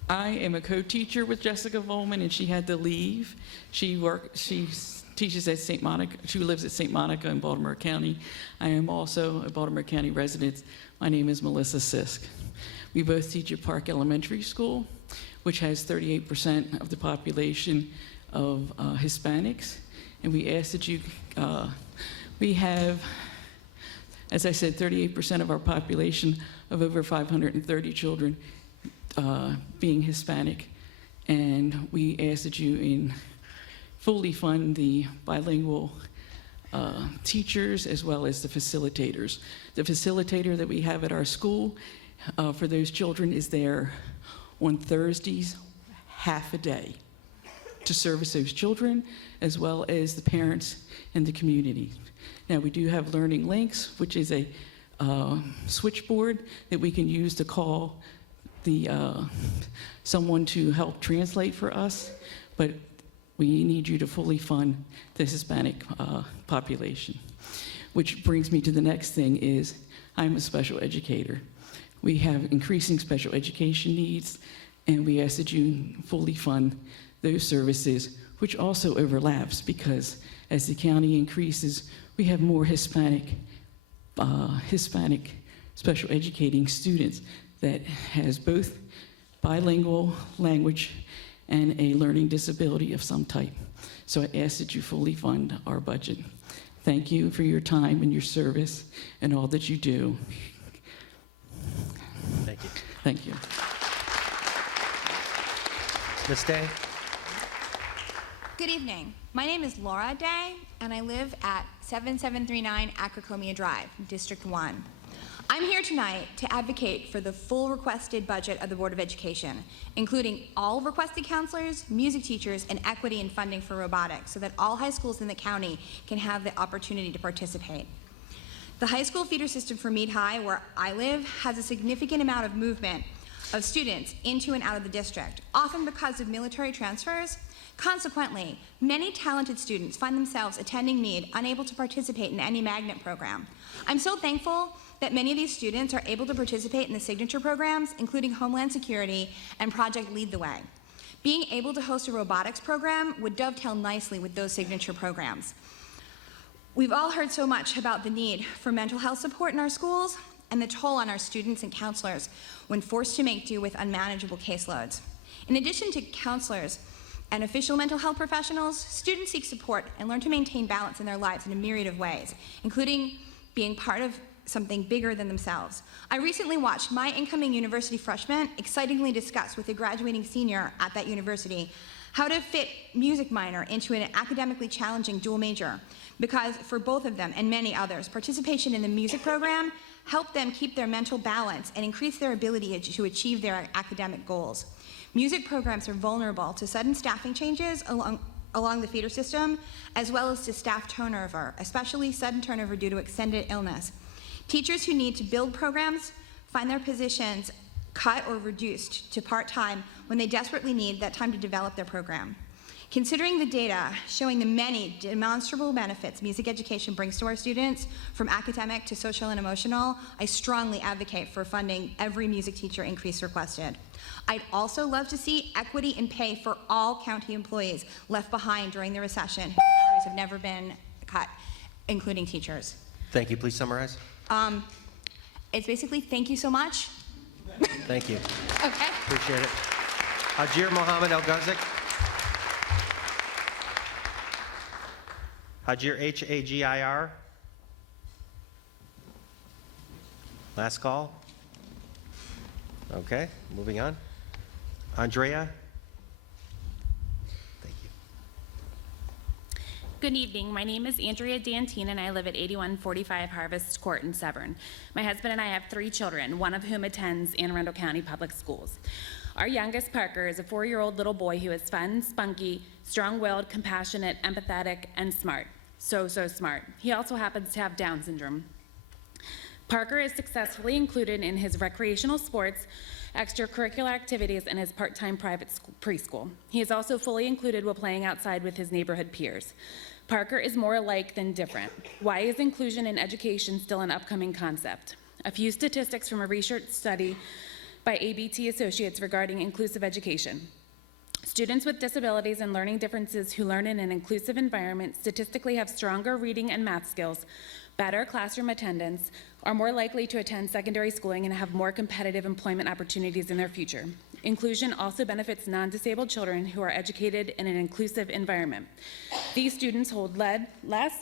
I am a co-teacher with Jessica Volman, and she had to leave. She teaches at St. Monica. She lives at St. Monica in Baltimore County. I am also a Baltimore County resident. My name is Melissa Sisk. We both teach at Park Elementary School, which has 38% of the population of Hispanics. And we ask that you, we have As I said, 38% of our population of over 530 children being Hispanic. And we ask that you fully fund the bilingual teachers as well as the facilitators. The facilitator that we have at our school for those children is there on Thursdays, half a day, to service those children as well as the parents and the community. Now, we do have Learning Links, which is a switchboard that we can use to call someone to help translate for us, but we need you to fully fund the Hispanic population. Which brings me to the next thing is, I'm a special educator. We have increasing special education needs, and we ask that you fully fund those services, which also overlaps because as the county increases, we have more Hispanic special educating students that has both bilingual language and a learning disability of some type. So I ask that you fully fund our budget. Thank you for your time and your service and all that you do. Thank you. Thank you. Ms. Day? Good evening. My name is Laura Day, and I live at 7739 Acrocomia Drive, District 1. I'm here tonight to advocate for the full requested budget of the Board of Education, including all requested counselors, music teachers, and equity in funding for robotics so that all high schools in the county can have the opportunity to participate. The high school feeder system for Meade High, where I live, has a significant amount of movement of students into and out of the district, often because of military transfers. Consequently, many talented students find themselves attending Meade unable to participate in any magnet program. I'm so thankful that many of these students are able to participate in the signature programs, including Homeland Security and Project Lead the Way. Being able to host a robotics program would dovetail nicely with those signature programs. We've all heard so much about the need for mental health support in our schools and the toll on our students and counselors when forced to make do with unmanageable caseloads. In addition to counselors and official mental health professionals, students seek support and learn to maintain balance in their lives in a myriad of ways, including being part of something bigger than themselves. I recently watched my incoming university freshman excitingly discuss with a graduating senior at that university how to fit music minor into an academically challenging dual major, because for both of them and many others, participation in the music program helped them keep their mental balance and increase their ability to achieve their academic goals. Music programs are vulnerable to sudden staffing changes along the feeder system, as well as to staff turnover, especially sudden turnover due to extended illness. Teachers who need to build programs find their positions cut or reduced to part-time when they desperately need that time to develop their program. Considering the data showing the many demonstrable benefits music education brings to our students, from academic to social and emotional, I strongly advocate for funding every music teacher increase requested. I'd also love to see equity in pay for all county employees left behind during the recession whose salaries have never been cut, including teachers. Thank you. Please summarize. It's basically thank you so much. Thank you. Okay. Appreciate it. Hajir Mohammed El Ghazik. Hajir, H-A-G-I-R. Last call. Okay, moving on. Andrea. Thank you. Good evening. My name is Andrea Dantine, and I live at 8145 Harvest Court in Severn. My husband and I have 3 children, one of whom attends Anne Arundel County Public Schools. Our youngest, Parker, is a 4-year-old little boy who is fun, spunky, strong-willed, compassionate, empathetic, and smart. So smart. He also happens to have Down syndrome. Parker is successfully included in his recreational sports, extracurricular activities, and his part-time private preschool. He is also fully included while playing outside with his neighborhood peers. Parker is more alike than different. Why is inclusion in education still an upcoming concept? A few statistics from a research study by ABT Associates regarding inclusive education. Students with disabilities and learning differences who learn in an inclusive environment statistically have stronger reading and math skills, better classroom attendance, are more likely to attend secondary schooling, and have more competitive employment opportunities in their future. Inclusion also benefits non-disabled children who are educated in an inclusive environment. These students hold less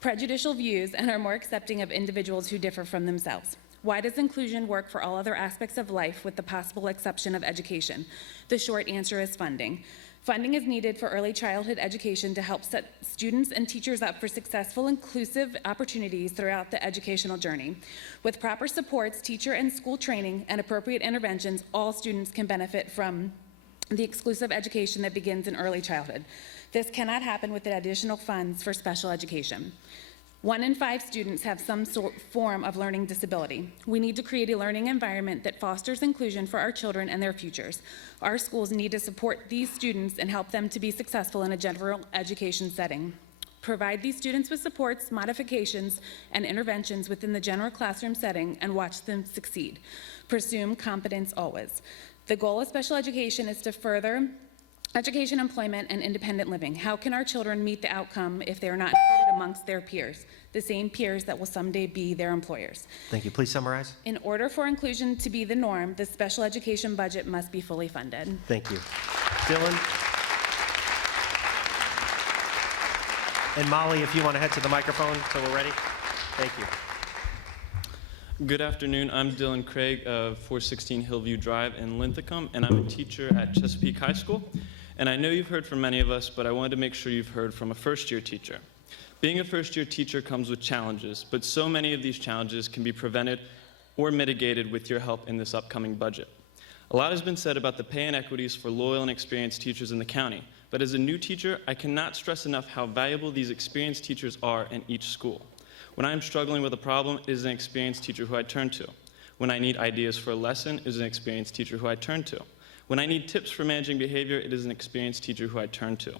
prejudicial views, and are more accepting of individuals who differ from themselves. Why does inclusion work for all other aspects of life with the possible exception of education? The short answer is funding. Funding is needed for early childhood education to help set students and teachers up for successful, inclusive opportunities throughout the educational journey. With proper supports, teacher and school training, and appropriate interventions, all students can benefit from the exclusive education that begins in early childhood. This cannot happen with the additional funds for special education. 1 in 5 students have some form of learning disability. We need to create a learning environment that fosters inclusion for our children and their futures. Our schools need to support these students and help them to be successful in a general education setting. Provide these students with supports, modifications, and interventions within the general classroom setting and watch them succeed. Pursue competence always. The goal of special education is to further education, employment, and independent living. How can our children meet the outcome if they are not included amongst their peers, the same peers that will someday be their employers? Thank you. Please summarize. In order for inclusion to be the norm, the special education budget must be fully funded. Thank you. Dylan? And Molly, if you want to head to the microphone so we're ready. Thank you. Good afternoon. I'm Dylan Craig of 416 Hillview Drive in Linthicum, and I'm a teacher at Chesapeake High School. And I know you've heard from many of us, but I wanted to make sure you've heard from a first-year teacher. Being a first-year teacher comes with challenges, but so many of these challenges can be prevented or mitigated with your help in this upcoming budget. A lot has been said about the pay inequities for loyal and experienced teachers in the county, but as a new teacher, I cannot stress enough how valuable these experienced teachers are in each school. When I am struggling with a problem, it is an experienced teacher who I turn to. When I need ideas for a lesson, it is an experienced teacher who I turn to. When I need tips for managing behavior, it is an experienced teacher who I turn to.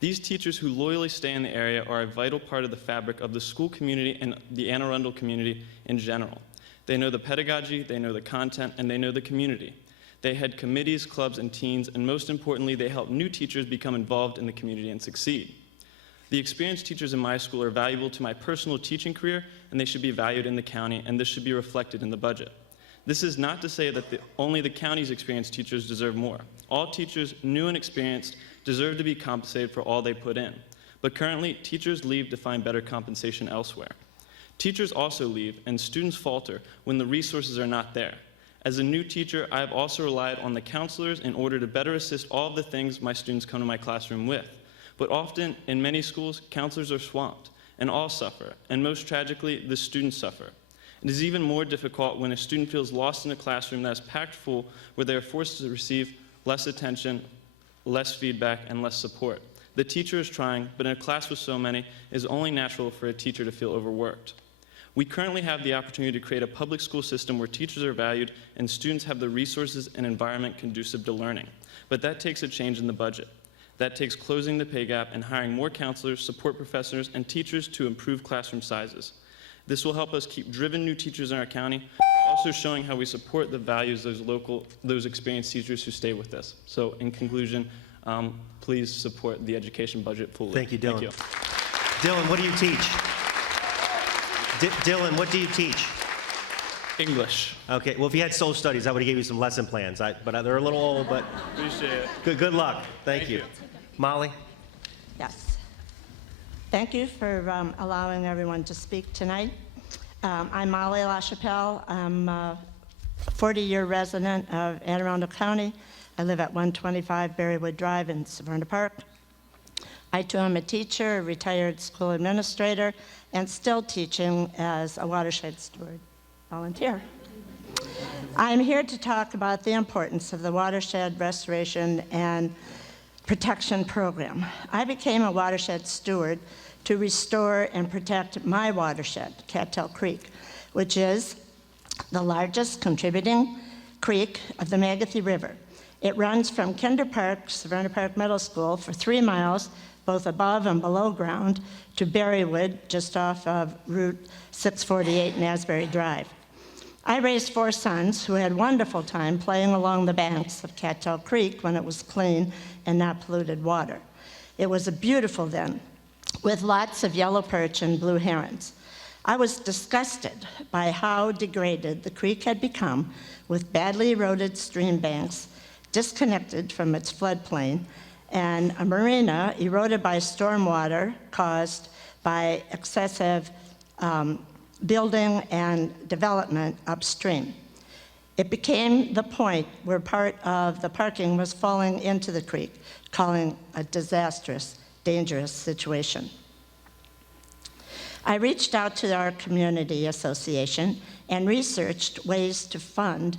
These teachers who loyally stay in the area are a vital part of the fabric of the school community and the Anne Arundel community in general. They know the pedagogy, they know the content, and they know the community. They head committees, clubs, and teams, and most importantly, they help new teachers become involved in the community and succeed. The experienced teachers in my school are valuable to my personal teaching career, and they should be valued in the county, and this should be reflected in the budget. This is not to say that only the county's experienced teachers deserve more. All teachers, new and experienced, deserve to be compensated for all they put in. But currently, teachers leave to find better compensation elsewhere. Teachers also leave, and students falter when the resources are not there. As a new teacher, I have also relied on the counselors in order to better assist all of the things my students come to my classroom with. But often, in many schools, counselors are swamped, and all suffer, and most tragically, the students suffer. It is even more difficult when a student feels lost in a classroom that is packed full, where they are forced to receive less attention, less feedback, and less support. The teacher is trying, but in a class with so many, it is only natural for a teacher to feel overworked. We currently have the opportunity to create a public school system where teachers are valued and students have the resources and environment conducive to learning. But that takes a change in the budget. That takes closing the pay gap and hiring more counselors, support professors, and teachers to improve classroom sizes. This will help us keep driven new teachers in our county, while also showing how we support the values of those experienced teachers who stay with us. So in conclusion, please support the education budget fully. Thank you, Dylan. Thank you. Dylan, what do you teach? Dylan, what do you teach? English. Okay, well, if you had social studies, I would have gave you some lesson plans, but they're a little old, but Appreciate it. good luck. Thank you. Molly? Yes. Thank you for allowing everyone to speak tonight. I'm Molly LaChapelle. I'm a 40-year resident of Anne Arundel County. I live at 125 Berrywood Drive in Severna Park. I too am a teacher, a retired school administrator, and still teaching as a watershed steward volunteer. I'm here to talk about the importance of the watershed restoration and protection program. I became a watershed steward to restore and protect my watershed, Cattail Creek, which is the largest contributing creek of the Magathie River. It runs from Kinder Park, Severna Park Middle School, for 3 miles, both above and below ground, to Berrywood, just off of Route 648 in Asbury Drive. I raised 4 sons who had a wonderful time playing along the banks of Cattail Creek when it was clean and not polluted water. It was a beautiful then, with lots of yellow perch and blue herons. I was disgusted by how degraded the creek had become, with badly eroded stream banks disconnected from its floodplain, and a marina eroded by stormwater caused by excessive building and development upstream. It became the point where part of the parking was falling into the creek, causing a disastrous, dangerous situation. I reached out to our community association and researched ways to fund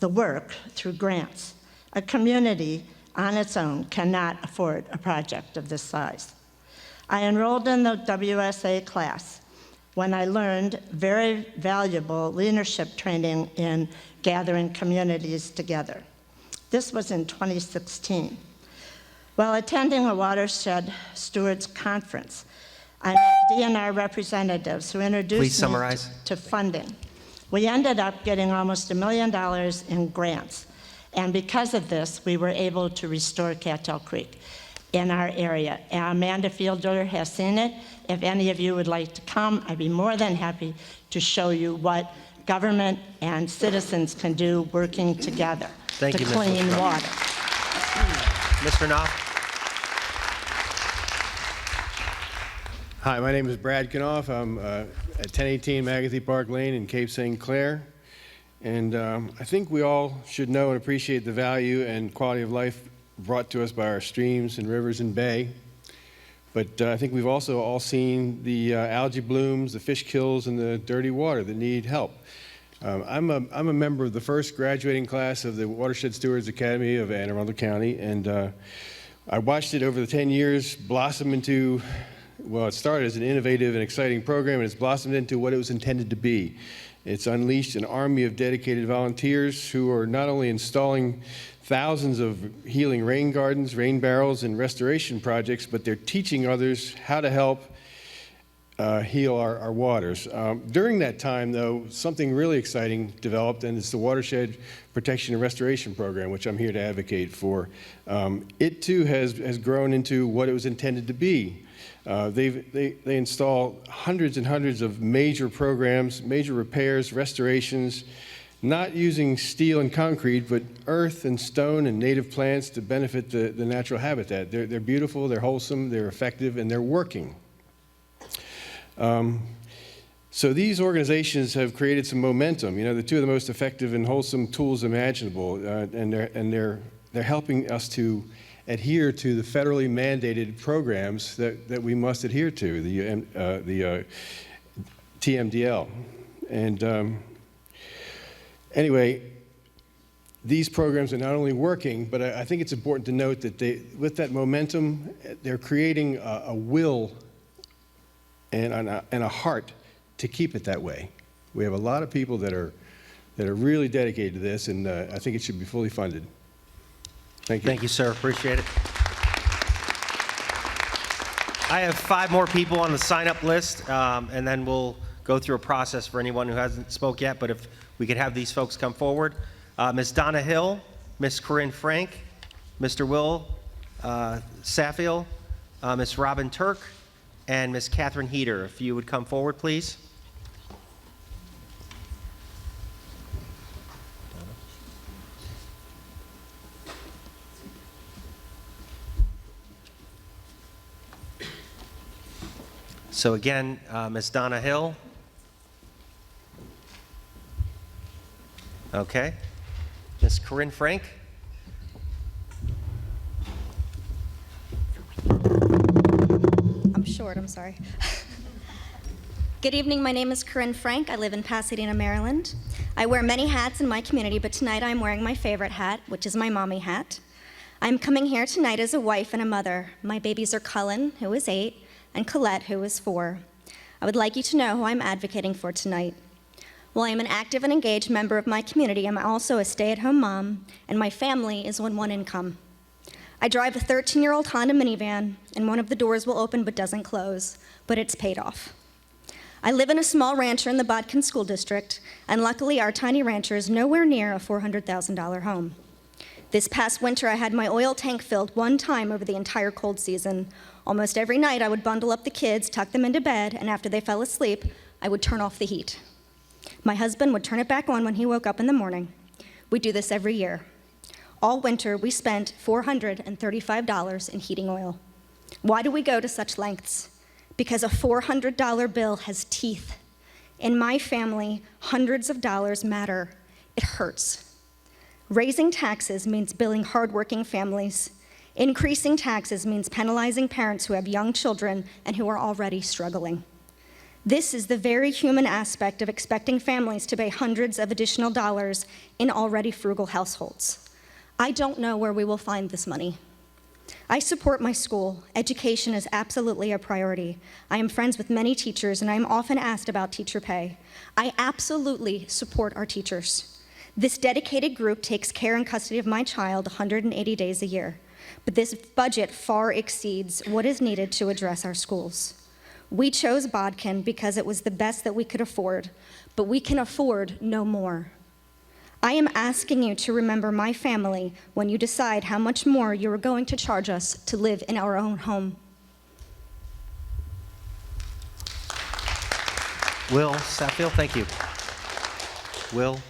the work through grants. A community on its own cannot afford a project of this size. I enrolled in the WSA class when I learned very valuable leadership training in gathering communities together. This was in 2016. While attending a Watershed Stewards Conference, I met DNR representatives who introduced me to funding. We ended up getting almost $1 million in grants, and because of this, we were able to restore Cattell Creek in our area. Amanda Fielder has seen it. If any of you would like to come, I'd be more than happy to show you what government and citizens can do working together to clean water. Mr. Knopf. Hi, my name is Brad Knopf. I'm at 1018 Magothy Park Lane in Cape St. Clair. And I think we all should know and appreciate the value and quality of life brought to us by our streams and rivers and bay. But I think we've also all seen the algae blooms, the fish kills, and the dirty water that need help. I'm a member of the first graduating class of the Watershed Stewards Academy of Anne Arundel County, and I watched it over the 10 years blossom into, well, it started as an innovative and exciting program, and it's blossomed into what it was intended to be. It's unleashed an army of dedicated volunteers who are not only installing thousands of healing rain gardens, rain barrels, and restoration projects, but they're teaching others how to help heal our waters. During that time, though, something really exciting developed, and it's the Watershed Protection and Restoration Program, which I'm here to advocate for. It, too, has grown into what it was intended to be. They install hundreds and hundreds of major programs, major repairs, restorations, not using steel and concrete, but earth and stone and native plants to benefit the natural habitat. They're beautiful, they're wholesome, they're effective, and they're working. So these organizations have created some momentum. You know, they're two of the most effective and wholesome tools imaginable, and they're helping us to adhere to the federally mandated programs that we must adhere to, the TMDL. And anyway, these programs are not only working, but I think it's important to note that with that momentum, they're creating a will and a heart to keep it that way. We have a lot of people that are really dedicated to this, and I think it should be fully funded. Thank you. Thank you, sir. Appreciate it. I have 5 more people on the sign-up list, and then we'll go through a process for anyone who hasn't spoke yet, but if we could have these folks come forward. Ms. Donna Hill, Ms. Corinne Frank, Mr. Will Saffiel, Ms. Robin Turk, and Ms. Catherine Heater. If you would come forward, please. So again, Ms. Donna Hill. Okay. Ms. Corinne Frank. I'm short, I'm sorry. Good evening, my name is Corinne Frank. I live in Pasadena, Maryland. I wear many hats in my community, but tonight I'm wearing my favorite hat, which is my mommy hat. I'm coming here tonight as a wife and a mother. My babies are Cullen, who is 8, and Colette, who is 4. I would like you to know who I'm advocating for tonight. While I am an active and engaged member of my community, I'm also a stay-at-home mom, and my family is on one income. I drive a 13-year-old Honda minivan, and one of the doors will open but doesn't close, but it's paid off. I live in a small rancher in the Bodkin School District, and luckily our tiny rancher is nowhere near a $400,000 home. This past winter, I had my oil tank filled one time over the entire cold season. Almost every night, I would bundle up the kids, tuck them into bed, and after they fell asleep, I would turn off the heat. My husband would turn it back on when he woke up in the morning. We do this every year. All winter, we spent $435 in heating oil. Why do we go to such lengths? because a $400 bill has teeth. In my family, hundreds of dollars matter. It hurts. Raising taxes means billing hardworking families. Increasing taxes means penalizing parents who have young children and who are already struggling. This is the very human aspect of expecting families to pay hundreds of additional dollars in already frugal households. I don't know where we will find this money. I support my school. Education is absolutely a priority. I am friends with many teachers, and I am often asked about teacher pay. I absolutely support our teachers. This dedicated group takes care and custody of my child 180 days a year. But this budget far exceeds what is needed to address our schools. We chose Bodkin because it was the best that we could afford, but we can afford no more. I am asking you to remember my family when you decide how much more you are going to charge us to live in our own home. Will Satfield, thank you. Will.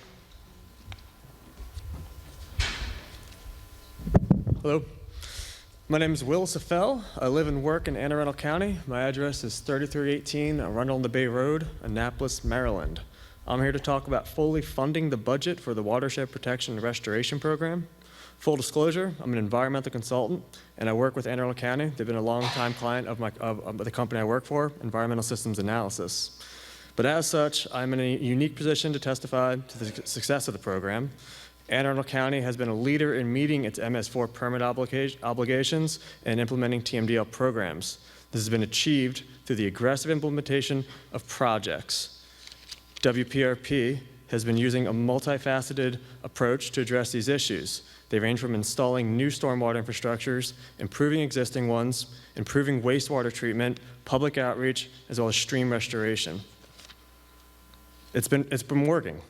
Hello. My name is Will Safel. I live and work in Anne Arundel County. My address is 3318 Arundel on the Bay Road, Annapolis, Maryland. I'm here to talk about fully funding the budget for the Watershed Protection and Restoration Program. Full disclosure, I'm an environmental consultant, and I work with Anne Arundel County. They've been a long-time client of the company I work for, Environmental Systems Analysis. But as such, I'm in a unique position to testify to the success of the program. Anne Arundel County has been a leader in meeting its MS4 permit obligations and implementing TMDL programs. This has been achieved through the aggressive implementation of projects. WPRP has been using a multifaceted approach to address these issues. They range from installing new stormwater infrastructures, improving existing ones, improving wastewater treatment, public outreach, as well as stream restoration. It's been working.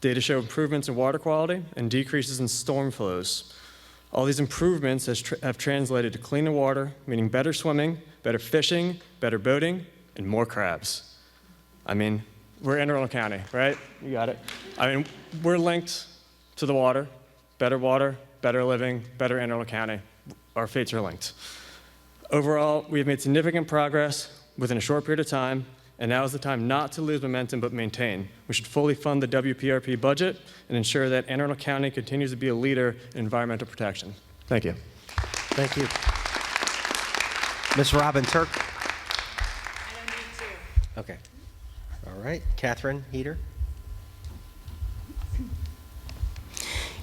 Data show improvements in water quality and decreases in storm flows. All these improvements have translated to cleaner water, meaning better swimming, better fishing, better boating, and more crabs. I mean, we're in Arundel County, right? You got it. I mean, we're linked to the water, better living, better Anne Arundel County. Our fates are linked. Overall, we have made significant progress within a short period of time, and now is the time not to lose momentum but maintain. We should fully fund the WPRP budget and ensure that Anne Arundel County continues to be a leader in environmental protection. Thank you. Thank you. Ms. Robin Turk. I don't need to. Okay. All right. Catherine Heater.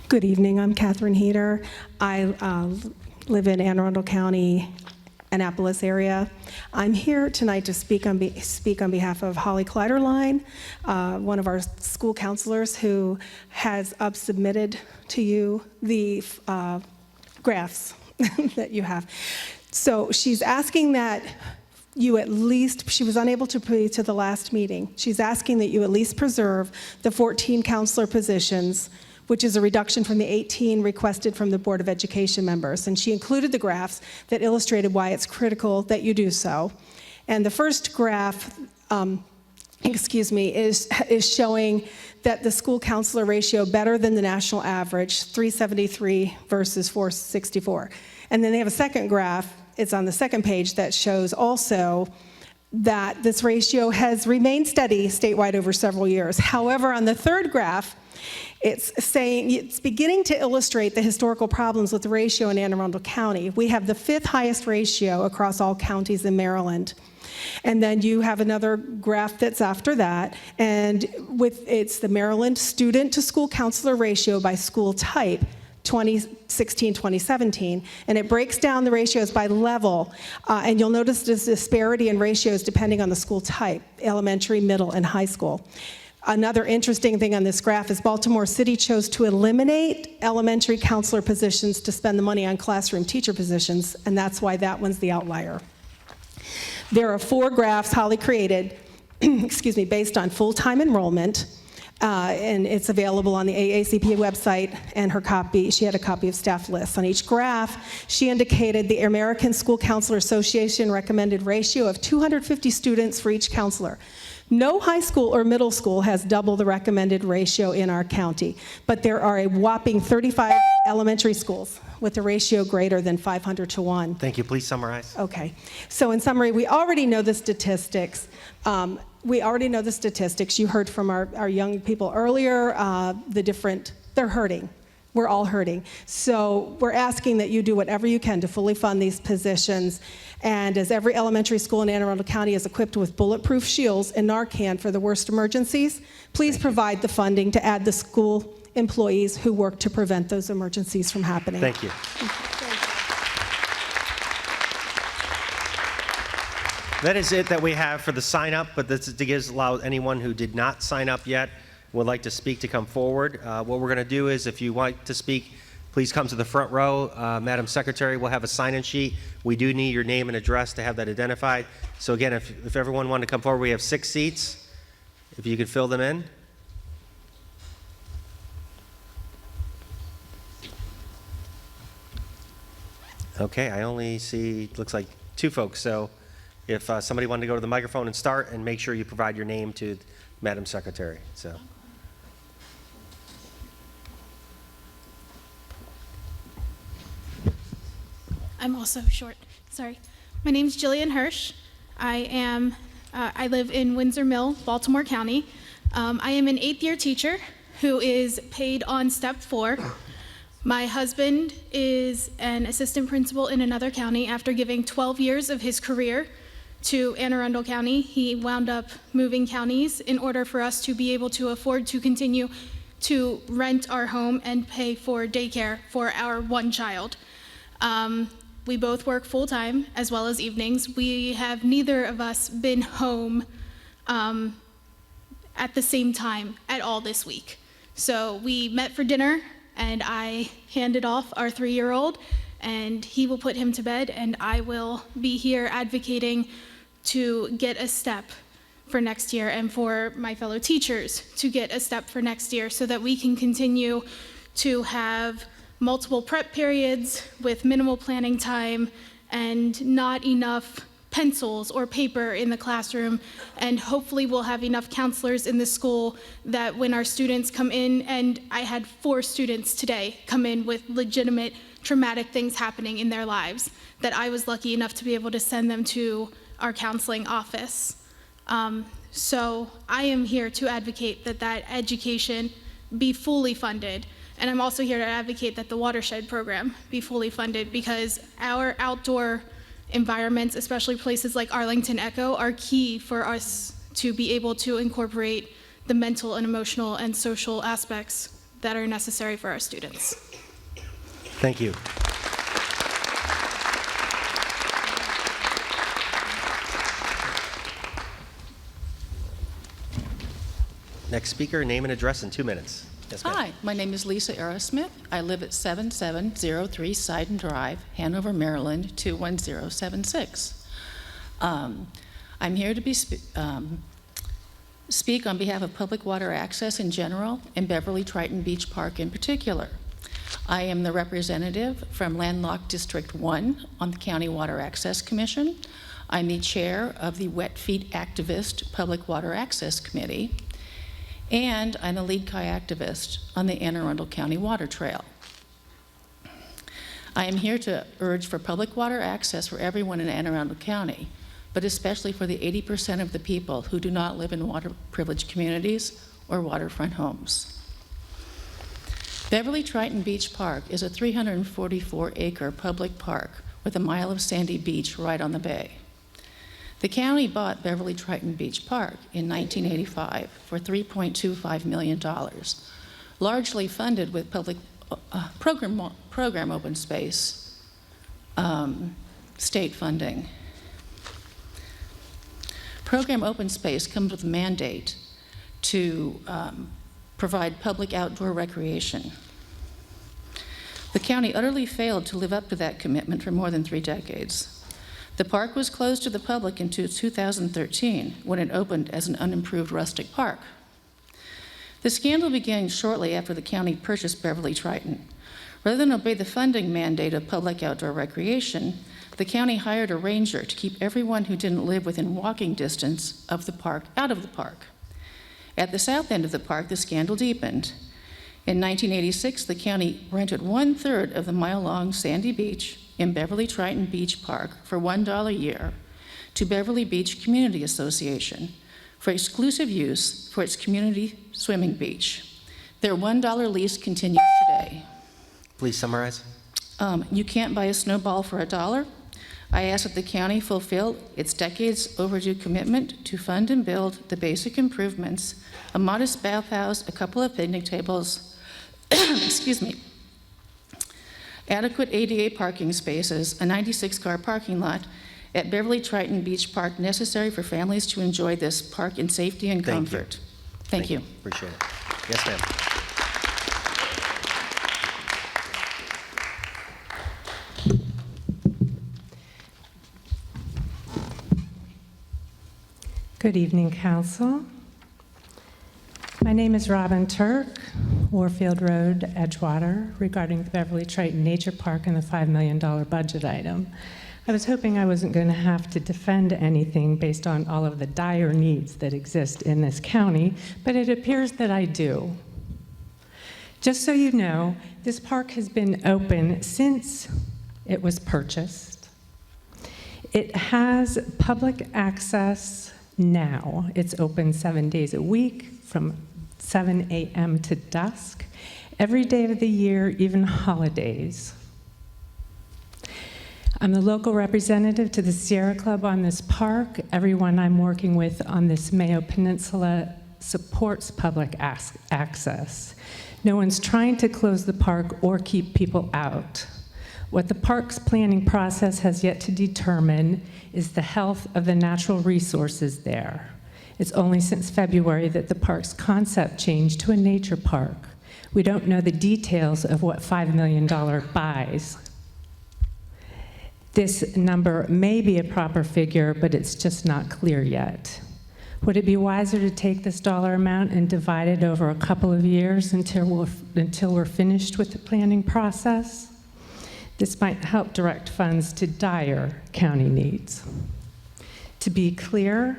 Good evening. I'm Catherine Heater. I live in Anne Arundel County, Annapolis area. I'm here tonight to speak on behalf of Holly Kleiderline, one of our school counselors who has submitted to you the graphs that you have. So she's asking that you at least, she was unable to be to the last meeting. She's asking that you at least preserve the 14 counselor positions, which is a reduction from the 18 requested from the Board of Education members. And she included the graphs that illustrated why it's critical that you do so. And the first graph, is showing that the school counselor ratio better than the national average, 373 versus 464. And then they have a second graph, it's on the second page, that shows also that this ratio has remained steady statewide over several years. However, on the third graph, it's beginning to illustrate the historical problems with the ratio in Anne Arundel County. We have the 5th highest ratio across all counties in Maryland. And then you have another graph that's after that, and it's the Maryland student to school counselor ratio by school type, 2016-2017, and it breaks down the ratios by level, and you'll notice this disparity in ratios depending on the school type, elementary, middle, and high school. Another interesting thing on this graph is Baltimore City chose to eliminate elementary counselor positions to spend the money on classroom teacher positions, and that's why that one's the outlier. There are 4 graphs Holly created, based on full-time enrollment, and it's available on the AACP website, and she had a copy of staff lists. On each graph, she indicated the American School Counselor Association recommended ratio of 250 students for each counselor. No high school or middle school has double the recommended ratio in our county, but there are a whopping 35 elementary schools with a ratio greater than 500 to 1. Thank you. Please summarize. Okay. So in summary, we already know the statistics. You heard from our young people earlier, they're hurting. We're all hurting. So we're asking that you do whatever you can to fully fund these positions. And as every elementary school in Anne Arundel County is equipped with bulletproof shields and Narcan for the worst emergencies, please provide the funding to add the school employees who work to prevent those emergencies from happening. Thank you. That is it that we have for the sign up, but this is to allow anyone who did not sign up yet, would like to speak, to come forward. What we're going to do is, if you want to speak, please come to the front row. Madam Secretary will have a sign-in sheet. We do need your name and address to have that identified. So again, if everyone wanted to come forward, we have 6 seats. If you could fill them in. Okay, I only see, looks like 2 folks. So if somebody wanted to go to the microphone and start, and make sure you provide your name to Madam Secretary. So. I'm also short, sorry. My name's Jillian Hirsch. I live in Windsor Mill, Baltimore County. I am an 8th-year teacher who is paid on step 4. My husband is an assistant principal in another county. After giving 12 years of his career to Anne Arundel County, he wound up moving counties in order for us to be able to afford to continue to rent our home and pay for daycare for our 1 child. We both work full-time as well as evenings. We have neither of us been home at the same time at all this week. So we met for dinner, and I handed off our 3-year-old, and he will put him to bed, and I will be here advocating to get a step for next year, and for my fellow teachers to get a step for next year, so that we can continue to have multiple prep periods with minimal planning time and not enough pencils or paper in the classroom. And hopefully we'll have enough counselors in the school that when our students come in, and I had 4 students today come in with legitimate traumatic things happening in their lives, that I was lucky enough to be able to send them to our counseling office. So I am here to advocate that education be fully funded. And I'm also here to advocate that the watershed program be fully funded, because our outdoor environments, especially places like Arlington Echo, are key for us to be able to incorporate the mental and emotional and social aspects that are necessary for our students. Thank you. Next speaker, name and address in 2 minutes. Yes, ma'am. Hi, my name is Lisa Arrowsmith. I live at 7703 Sidon Drive, Hanover, Maryland, 21076. I'm here to speak on behalf of public water access in general and Beverly Triton Beach Park in particular. I am the representative from landlocked District 1 on the County Water Access Commission. I'm the chair of the Wet Feet Activist Public Water Access Committee, and I'm the lead kayaktivist on the Anne Arundel County Water Trail. I am here to urge for public water access for everyone in Anne Arundel County, but especially for the 80% of the people who do not live in water-privileged communities or waterfront homes. Beverly Triton Beach Park is a 344-acre public park with a mile of sandy beach right on the bay. The county bought Beverly Triton Beach Park in 1985 for $3.25 million, largely funded with public program open space state funding. Program open space comes with a mandate to provide public outdoor recreation. The county utterly failed to live up to that commitment for more than 3 decades. The park was closed to the public until 2013, when it opened as an unimproved rustic park. The scandal began shortly after the county purchased Beverly Triton. Rather than obey the funding mandate of public outdoor recreation, the county hired a ranger to keep everyone who didn't live within walking distance of the park out of the park. At the south end of the park, the scandal deepened. In 1986, the county rented 1/3 of the mile-long sandy beach in Beverly Triton Beach Park for $1 a year to Beverly Beach Community Association for exclusive use for its community swimming beach. Their $1 lease continues today. Please summarize. You can't buy a snowball for $1. I ask that the county fulfill its decades overdue commitment to fund and build the basic improvements, a modest bathhouse, a couple of picnic tables, excuse me, adequate ADA parking spaces, a 96-car parking lot at Beverly Triton Beach Park necessary for families to enjoy this park in safety and comfort. Thank you. Appreciate it. Yes, ma'am. Good evening, Council. My name is Robin Turk, Warfield Road, Edgewater, regarding the Beverly Triton Nature Park and the $5 million budget item. I was hoping I wasn't going to have to defend anything based on all of the dire needs that exist in this county, but it appears that I do. Just so you know, this park has been open since it was purchased. It has public access now. It's open 7 days a week from 7 a.m. to dusk, every day of the year, even holidays. I'm the local representative to the Sierra Club on this park. Everyone I'm working with on this Mayo Peninsula supports public access. No one's trying to close the park or keep people out. What the park's planning process has yet to determine is the health of the natural resources there. It's only since February that the park's concept changed to a nature park. We don't know the details of what $5 million buys. This number may be a proper figure, but it's just not clear yet. Would it be wiser to take this dollar amount and divide it over a couple of years until we're finished with the planning process? This might help direct funds to dire county needs. To be clear,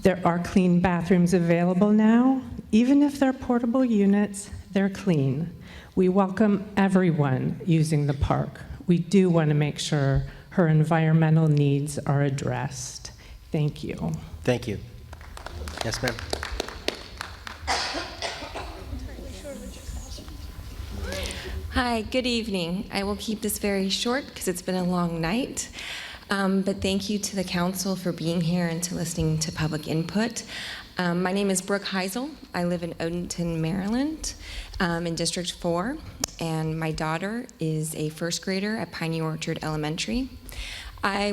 there are clean bathrooms available now. Even if they're portable units, they're clean. We welcome everyone using the park. We do want to make sure her environmental needs are addressed. Thank you. Thank you. Yes, ma'am. Hi, good evening. I will keep this very short because it's been a long night. But thank you to the council for being here and to listening to public input. My name is Brooke Heisel. I live in Odenton, Maryland, in District 4, and my daughter is a first grader at Piney Orchard Elementary. I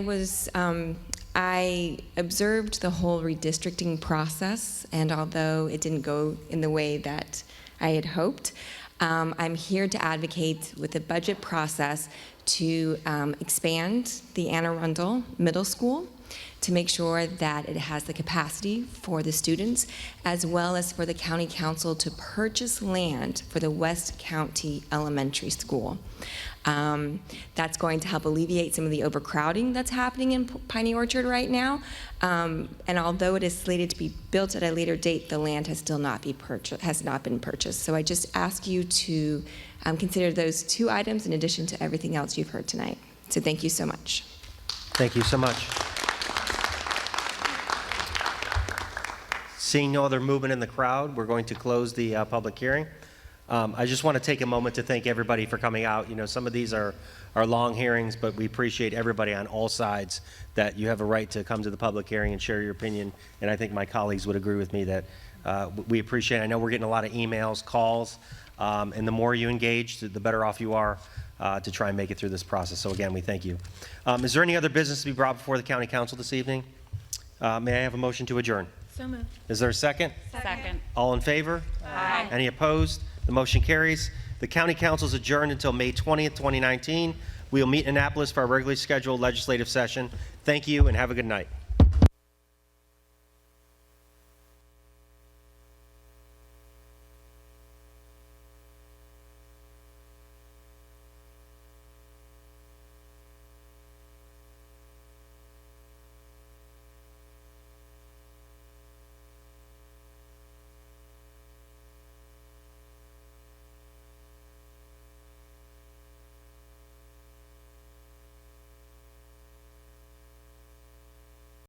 observed the whole redistricting process, and although it didn't go in the way that I had hoped, I'm here to advocate with the budget process to expand the Anne Arundel Middle School to make sure that it has the capacity for the students, as well as for the county council to purchase land for the West County Elementary School. That's going to help alleviate some of the overcrowding that's happening in Piney Orchard right now. And although it is slated to be built at a later date, the land has still not been purchased. So I just ask you to consider those two items in addition to everything else you've heard tonight. So thank you so much. Thank you so much. Seeing no other movement in the crowd, we're going to close the public hearing. I just want to take a moment to thank everybody for coming out. You know, some of these are long hearings, but we appreciate everybody on all sides that you have a right to come to the public hearing and share your opinion. And I think my colleagues would agree with me that we appreciate it. I know we're getting a lot of emails, calls, and the more you engage, the better off you are to try and make it through this process. So again, we thank you. Is there any other business to be brought before the county council this evening? May I have a motion to adjourn? So moved. Is there a second? Second. All in favor? Aye. Any opposed? The motion carries. The county council is adjourned until May 20th, 2019. We will meet in Annapolis for our regularly scheduled legislative session. Thank you and have a good night.